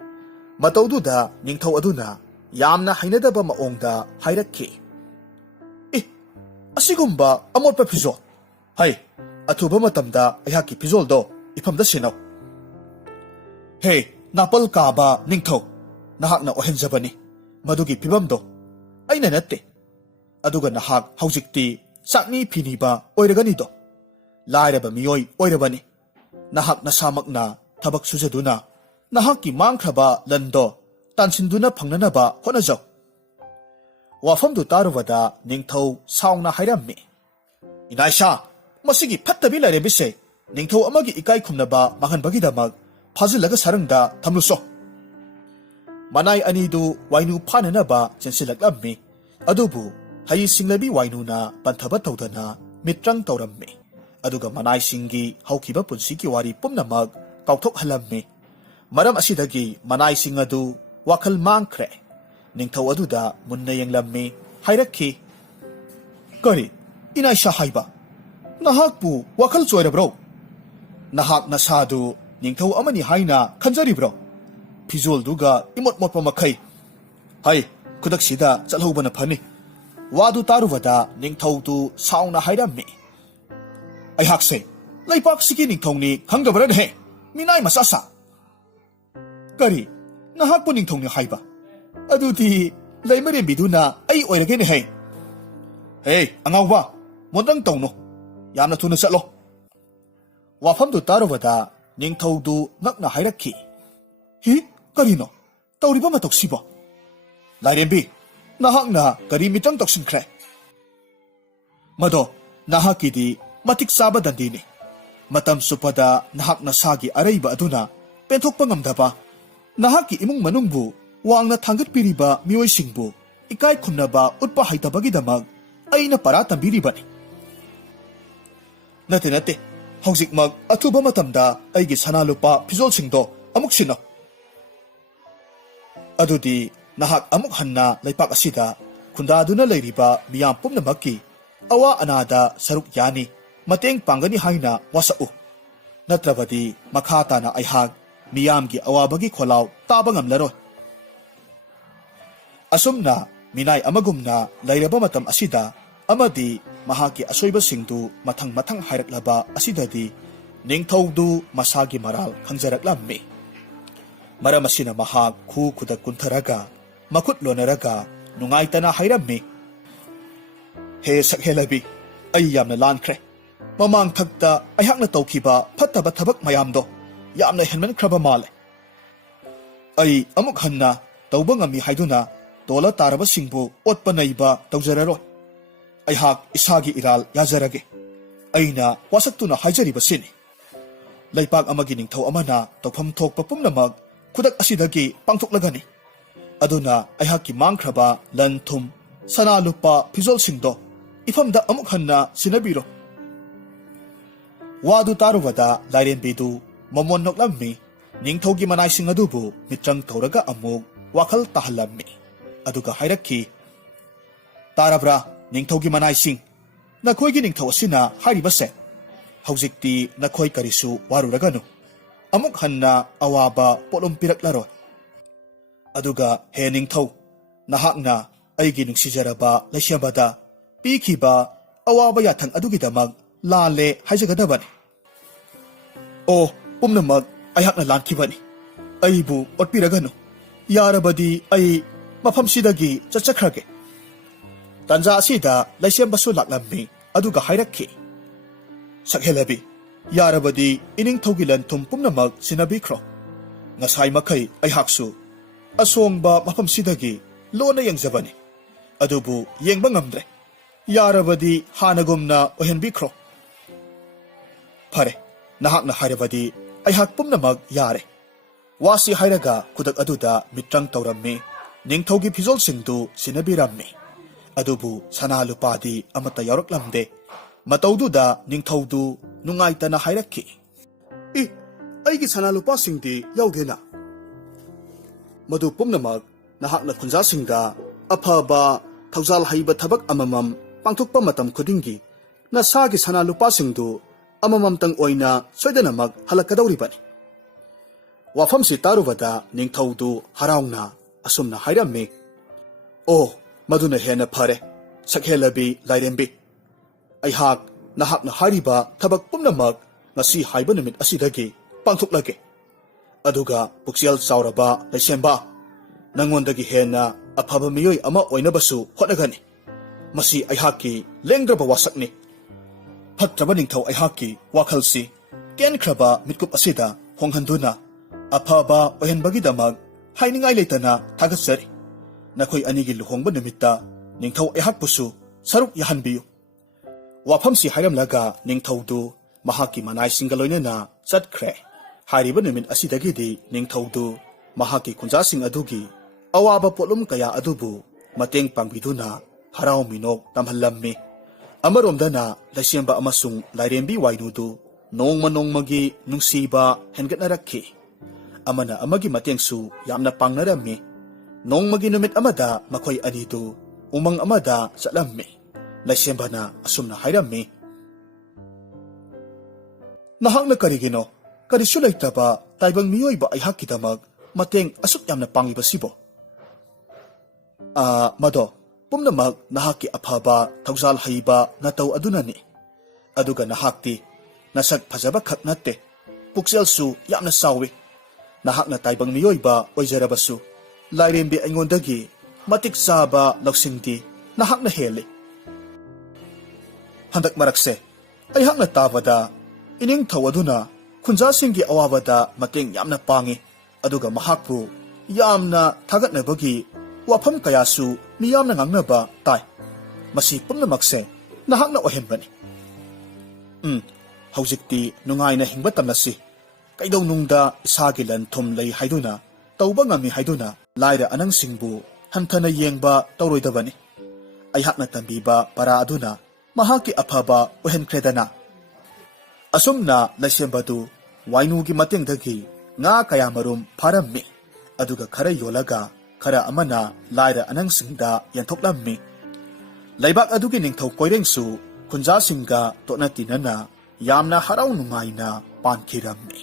Matawduda ningthaw aduna yamna hainadaba maongda hayrakki. Asigumba amot pa pizol. Hay, atuba matamda ayhaki pizol do ipamda sinaw. Hey, napal ka ba ningthaw? Nahak na ohenjabani. Madugi pibam do. Ay nanate. Aduga nahak haujikti sakni pini ba oiragani do. Lairaba miyoy oirabani. Nahak na samak na tabak sujaduna, nahak ki mangkraba lando, tansinduna pangnanaba honajaw. Wafamdu tarwada ningthaw sauna hayrammi. Inaisha, masigi pattabi larebise, ningthaw amagi ikay kumnaba mahanbagidamag, pazilaga sarangda tamluso. Manay anidu wainu pananaba jensilaglammi, adubu hayi singlabi wainu na pantabat tawdana mitrang tawrammi. Aduga manay singi hawkiba punsiki wari pumnamag kautok halammi. Maram asidagi manay singadu wakal mangkre. Ningthaw aduda munnayang lammi hayrakki. Kari, inay siya hayba. Nahak po wakal choyra bro. Nahak na sadu ningthaw amani hayna kanjari bro. Pizol duga imot-mot pamakay. Hay, kudak sida chalhaw ba na pani. Wadu taruvada ningthaw tu sauna hayrammi. Ay hakse, laypak sige ningthaw ni hanggabaran he, minay masasa. Kari, nahak po ningthaw ni hayba. Adu di, laymarin bidu na ay oiragin he. Hey, angaw ba? Mondang taw no. Yan na tunod sa lo. Wafam do tarawada, ningthaw do ngak na hayrakki. Hi, kari no, tawri ba matoksi ba? Layrin bi, nahak na kari mitang toksin kre. Mado, nahak di, matik saba dandini. Matam supada nahak na sagi arayba aduna, pentok pangamdaba. Nahaki imong manungbu, waang natanggat piriba miyoy singbu, ikay kunaba utpa haytabagi damag, ay naparatang biribani. Nate, hawzik mag atuba matamda ay gisanalo pa pizol singdo, amuk sino. Adudi, nahak amuk hanna laypak asida, kundado na layriba miyampom na magki, awa anada saruk yani, mateng panggani hayna wasao. Natrabadi makata na ayhag miyamgi awabagi kholaw tabangam laro. Asum na minay amagum na layraba matam asida amadi mahaki asoyba singdu matang hayraklaba asidadi ningthawdu masagi maral khangjaraklammi. Maramasina mahak khu kudak kuntaraga makut lonaraga nungaytana hayrammi. He sakhelabi ay yamna lankre. Mamang thagta ayhak na tawkiba pataba tabak mayamdo yamna henman kraba male. Ay amuk hanna tawba ngami hayduna tola taraba singbu otpa naiba tawjararo. Ayhak isagi iral yazarage. Ayna wasaktu na hayjariba sini. Laypak amagi ningthaw amana tawfam thokpa pumnamag kudak asidagi pangtuklagani. Aduna ayhaki mangkraba lanthum sanalupa pizol singdo ifamda amuk hanna sinabiro. Wadu taruvada layren bidu mamon noklammi ningthaw gi manay sing adubu mitrang tawraga amuk wakal tahalammi. Aduga hayrakki. Tarabra ningthaw gi manay sing nakoy gi ningthaw asina hayribase. Hawzikti nakoy karisu waruragano. Amuk hanna awaba polom piraklaro. Aduga he ningthaw nahak na aygi nungsijaraba laysyambada pikiba awaba yatang adugi damag lale hayjagadabani. O pumnamag ayhak na lankibani. Aybu otpiragano. Yarabadi ay mapamsidagi chachakrage. Tanja asida laysyambaso laklammi aduga hayrakki. Sakhelabi yarabadi iningthawgilan tum pumnamag sinabikro. Ngasay makay ayhaksu asongba mapamsidagi lona yangjabani. Adubu yengba ngamdre. Yarabadi hanagumna ohenbikro. Pare, nahak na harabadi ꯑꯩꯍꯥꯛ ꯄꯨꯝꯅꯃꯛ ꯌꯥꯔꯦ ꯋꯥꯁꯤ ꯍꯥꯏꯔꯒ ꯈꯨꯗꯛ ꯑꯗꯨꯗ ꯃꯤꯇ꯭ꯔꯪ ꯇꯧꯔꯝꯃꯤ ꯅꯤꯡꯊꯧꯒꯤ ꯐꯤꯖꯣꯜꯁꯤꯡꯗꯨ ꯁꯤꯟꯅꯕꯤꯔꯝꯃꯤ ꯑꯗꯨꯕꯨ ꯁꯅꯥ ꯂꯨꯄꯥꯗꯤ ꯑꯃꯠꯇ ꯌꯥꯎꯔꯛꯂꯝꯗꯦ ꯃꯇꯧꯗꯨꯗ ꯅꯤꯡꯊꯧꯗꯨ ꯅꯨꯡꯉꯥꯏꯇꯅ ꯍꯥꯏꯔꯛꯈꯤ ꯑꯩꯒꯤ ꯁꯅꯥ ꯂꯨꯄꯥꯁꯤꯡꯗꯤ ꯌꯥꯎꯗꯦꯅ ꯃꯗꯨ ꯄꯨꯝꯅꯃꯛ ꯅꯍꯥꯛꯅ ꯈꯨꯟꯖꯥꯁꯤꯡꯗ ꯑꯐꯕ ꯊꯧꯖꯥꯜ ꯍꯩꯕ ꯊꯕꯛ ꯑꯃꯃꯝ ꯄꯥꯡꯊꯣꯛꯄ ꯃꯇꯝ ꯈꯨꯗꯤꯡꯒꯤ ꯅꯁꯥꯒꯤ ꯁꯅꯥ ꯂꯨꯄꯥꯁꯤꯡꯗꯨ ꯑꯃꯃꯝꯇꯪ ꯑꯣꯏꯅ ꯁꯣꯏꯗꯅꯃꯛ ꯍꯜꯂꯛꯀꯗꯧꯔꯤꯕꯅꯤ ꯋꯥꯐꯝꯁꯤ ꯇꯥꯔꯨꯕꯗ ꯅꯤꯡꯊꯧꯗꯨ ꯍꯔꯥꯎꯅ ꯑꯁꯨꯝꯅ ꯍꯥꯏꯔꯝꯃꯤ ꯑꯣ ꯃꯗꯨꯅ ꯍꯦꯟꯅ ꯐꯔꯦ ꯁꯛꯍꯦꯜꯂꯕꯤ ꯂꯥꯏꯔꯦꯝꯕꯤ ꯑꯩꯍꯥꯛ ꯅꯍꯥꯛꯅ ꯍꯥꯏꯔꯤꯕ ꯊꯕꯛ ꯄꯨꯝꯅꯃꯛ ꯉꯁꯤ ꯍꯥꯏꯕ ꯅꯨꯃꯤꯠ ꯑꯁꯤꯗꯒꯤ ꯄꯥꯡꯊꯣꯛꯂꯒꯦ ꯑꯗꯨꯒ ꯄꯨꯛꯆꯦꯜ ꯆꯥꯎꯔꯕ ꯂꯩꯁꯦꯝꯕ ꯅꯉꯣꯟꯗꯒꯤ ꯍꯦꯟꯅ ꯑꯐꯕ ꯃꯤꯑꯣꯏ ꯑꯃ ꯑꯣꯏꯅꯕꯁꯨ ꯍꯣꯠꯅꯒꯅꯤ ꯃꯁꯤ ꯑꯩꯍꯥꯛꯀꯤ ꯂꯦꯡꯗ꯭ꯔꯕ ꯋꯥꯁꯛꯅꯤ ꯐꯠꯇ꯭ꯔꯕ ꯅꯤꯡꯊꯧ ꯑꯩꯍꯥꯛꯀꯤ ꯋꯥꯈꯜꯁꯤ ꯀꯦꯟꯈ꯭ꯔꯕ ꯃꯤꯠꯀꯨꯞ ꯑꯁꯤꯗ ꯍꯣꯡꯍꯟꯗꯨꯅ ꯑꯐꯕ ꯑꯣꯏꯍꯟꯕꯒꯤꯗꯃꯛ ꯍꯥꯏꯅꯤꯡꯉꯥꯏ ꯂꯩꯇꯅ ꯊꯥꯒꯠꯆꯔꯤ ꯅꯈꯣꯏ ꯑꯅꯤꯒꯤ ꯂꯨꯍꯣꯡꯕ ꯅꯨꯃꯤꯠꯇ ꯅꯤꯡꯊꯧ ꯑꯩꯍꯥꯛꯄꯨꯁꯨ ꯁꯔꯨꯛ ꯌꯥꯍꯟꯕꯤꯌꯨ ꯋꯥꯐꯝꯁꯤ ꯍꯥꯏꯔꯝꯂꯒ ꯅꯤꯡꯊꯧꯗꯨ ꯃꯍꯥꯛꯀꯤ ꯃꯅꯥꯏꯁꯤꯡꯒ ꯂꯣꯏꯅꯅ ꯆꯠꯈ꯭ꯔꯦ ꯍꯥꯏꯔꯤꯕ ꯅꯨꯃꯤꯠ ꯑꯁꯤꯗꯒꯤꯗꯤ ꯅꯤꯡꯊꯧꯗꯨ ꯃꯍꯥꯛꯀꯤ ꯈꯨꯟꯖꯥꯁꯤꯡ ꯑꯗꯨꯒꯤ ꯑꯋꯥꯕ ꯄꯣꯠꯂꯨꯝ ꯀꯌꯥ ꯑꯗꯨꯕꯨ ꯃꯇꯦꯡ ꯄꯥꯡꯕꯤꯗꯨꯅ ꯍꯔꯥꯎ ꯃꯤꯅꯣꯛ ꯇꯝꯍꯜꯂꯝꯃꯤ ꯑꯃꯔꯣꯝꯗꯅ ꯂꯩꯁꯦꯝꯕ ꯑꯃꯁꯨꯡ ꯂꯥꯏꯔꯦꯝꯕꯤ ꯋꯥꯏꯅꯨꯗꯨ ꯅꯣꯡꯃ ꯅꯣꯡꯃꯒꯤ ꯅꯨꯡꯁꯤꯕ ꯍꯦꯟꯒꯠꯅꯔꯛꯈꯤ ꯑꯃꯅ ꯑꯃꯒꯤ ꯃꯇꯦꯡꯁꯨ ꯌꯥꯝꯅ ꯄꯥꯡꯅꯔꯝꯃꯤ ꯅꯣꯡꯃꯒꯤ ꯅꯨꯃꯤꯠ ꯑꯃꯗ ꯃꯈꯣꯏ ꯑꯅꯤꯗꯨ ꯎꯃꯪ ꯑꯃꯗ ꯆꯠꯂꯝꯃꯤ ꯂꯩꯁꯦꯝꯕꯅ ꯑꯁꯨꯝꯅ ꯍꯥꯏꯔꯝꯃꯤ ꯅꯍꯥꯛꯅ ꯀꯔꯤꯒꯤꯅꯣ ꯀꯔꯤꯁꯨ ꯂꯩꯇꯕ ꯇꯥꯏꯕꯪ ꯃꯤꯑꯣꯏꯕ ꯑꯩꯍꯥꯛꯀꯤꯗꯃꯛ ꯃꯇꯦꯡ ꯑꯁꯨꯛ ꯌꯥꯝꯅ ꯄꯥꯡꯂꯤꯕꯁꯤꯕꯣ ꯃꯗꯣ ꯄꯨꯝꯅꯃꯛ ꯅꯍꯥꯛꯀꯤ ꯑꯐꯕ ꯊꯧꯖꯥꯜ ꯍꯩꯕ ꯅꯇꯧ ꯑꯗꯨꯅꯅꯤ ꯑꯗꯨꯒ ꯅꯍꯥꯛꯇꯤ ꯅꯁꯛ ꯐꯖꯕ ꯈꯛ ꯅꯠꯇꯦ ꯄꯨꯛꯆꯦꯜꯁꯨ ꯌꯥꯝꯅ ꯆꯥꯎꯏ ꯅꯍꯥꯛꯅ ꯇꯥꯏꯕꯪ ꯃꯤꯑꯣꯏꯕ ꯑꯣꯏꯖꯔꯕꯁꯨ ꯂꯥꯏꯔꯦꯝꯕꯤ ꯑꯩꯉꯣꯟꯗꯒꯤ ꯃꯇꯤꯛ ꯆꯥꯕ ꯂꯧꯁꯤꯡꯗꯤ ꯅꯍꯥꯛꯅ ꯍꯦꯜꯂꯤ ꯍꯟꯗꯛ ꯃꯔꯛꯁꯦ ꯑꯩꯍꯥꯛꯅ ꯇꯥꯕꯗ ꯏꯅꯤꯡꯊꯧ ꯑꯗꯨꯅ ꯈꯨꯟꯖꯥꯁꯤꯡꯒꯤ ꯑꯋꯥꯕꯗ ꯃꯇꯦꯡ ꯌꯥꯝꯅ ꯄꯥꯡꯏ ꯑꯗꯨꯒ ꯃꯍꯥꯛꯄꯨ ꯌꯥꯝꯅ ꯊꯥꯒꯠꯅꯕꯒꯤ ꯋꯥꯐꯝ ꯀꯌꯥꯁꯨ ꯃꯤꯌꯥꯝꯅ ꯉꯥꯡꯅꯕ ꯇꯥꯏ ꯃꯁꯤ ꯄꯨꯝꯅꯃꯛꯁꯦ ꯅꯍꯥꯛꯅ ꯑꯣꯏꯍꯟꯕꯅꯤ ꯍꯧꯖꯤꯛꯇꯤ ꯅꯨꯡꯉꯥꯏꯅ ꯍꯤꯡꯕ ꯇꯝꯂꯁꯤ ꯀꯩꯗꯧꯅꯨꯡꯗ ꯏꯁꯥꯒꯤ ꯂꯟ ꯊꯨꯝ ꯂꯩ ꯍꯥꯏꯗꯨꯅ ꯇꯧꯕ ꯉꯝꯃꯤ ꯍꯥꯏꯗꯨꯅ ꯂꯥꯏꯔ ꯑꯅꯪꯁꯤꯡꯕꯨ ꯍꯟꯊꯅ ꯌꯦꯡꯕ ꯇꯧꯔꯣꯏꯗꯕꯅꯤ ꯑꯩꯍꯥꯛꯅ ꯇꯝꯕꯤꯕ ꯄꯔꯥ ꯑꯗꯨꯅ ꯃꯍꯥꯛꯀꯤ ꯑꯐꯕ ꯑꯣꯏꯍꯟꯈ꯭ꯔꯦꯗꯅ ꯑꯁꯨꯝꯅ ꯂꯩꯁꯦꯝꯕꯗꯨ ꯋꯥꯏꯅꯨꯒꯤ ꯃꯇꯦꯡꯗꯒꯤ ꯉꯥ ꯀꯌꯥꯃꯔꯨꯝ ꯐꯥꯔꯝꯃꯤ ꯑꯗꯨꯒ ꯈꯔ ꯌꯣꯜꯂꯒ ꯈꯔ ꯑꯃꯅ ꯂꯥꯏꯔ ꯑꯅꯪꯁꯤꯡꯗ ꯌꯦꯟꯊꯣꯛꯂꯝꯃꯤ ꯂꯩꯕꯥꯛ ꯑꯗꯨꯒꯤ ꯅꯤꯡꯊꯧ ꯀꯣꯏꯔꯦꯡꯁꯨ ꯈꯨꯟꯖꯥꯁꯤꯡꯒ ꯇꯣꯠꯅ ꯇꯤꯟꯅꯅ ꯌꯥꯝꯅ ꯍꯔꯥꯎ ꯅꯨꯡꯉꯥꯏꯅ ꯄꯥꯟꯈꯤꯔꯝꯃꯤ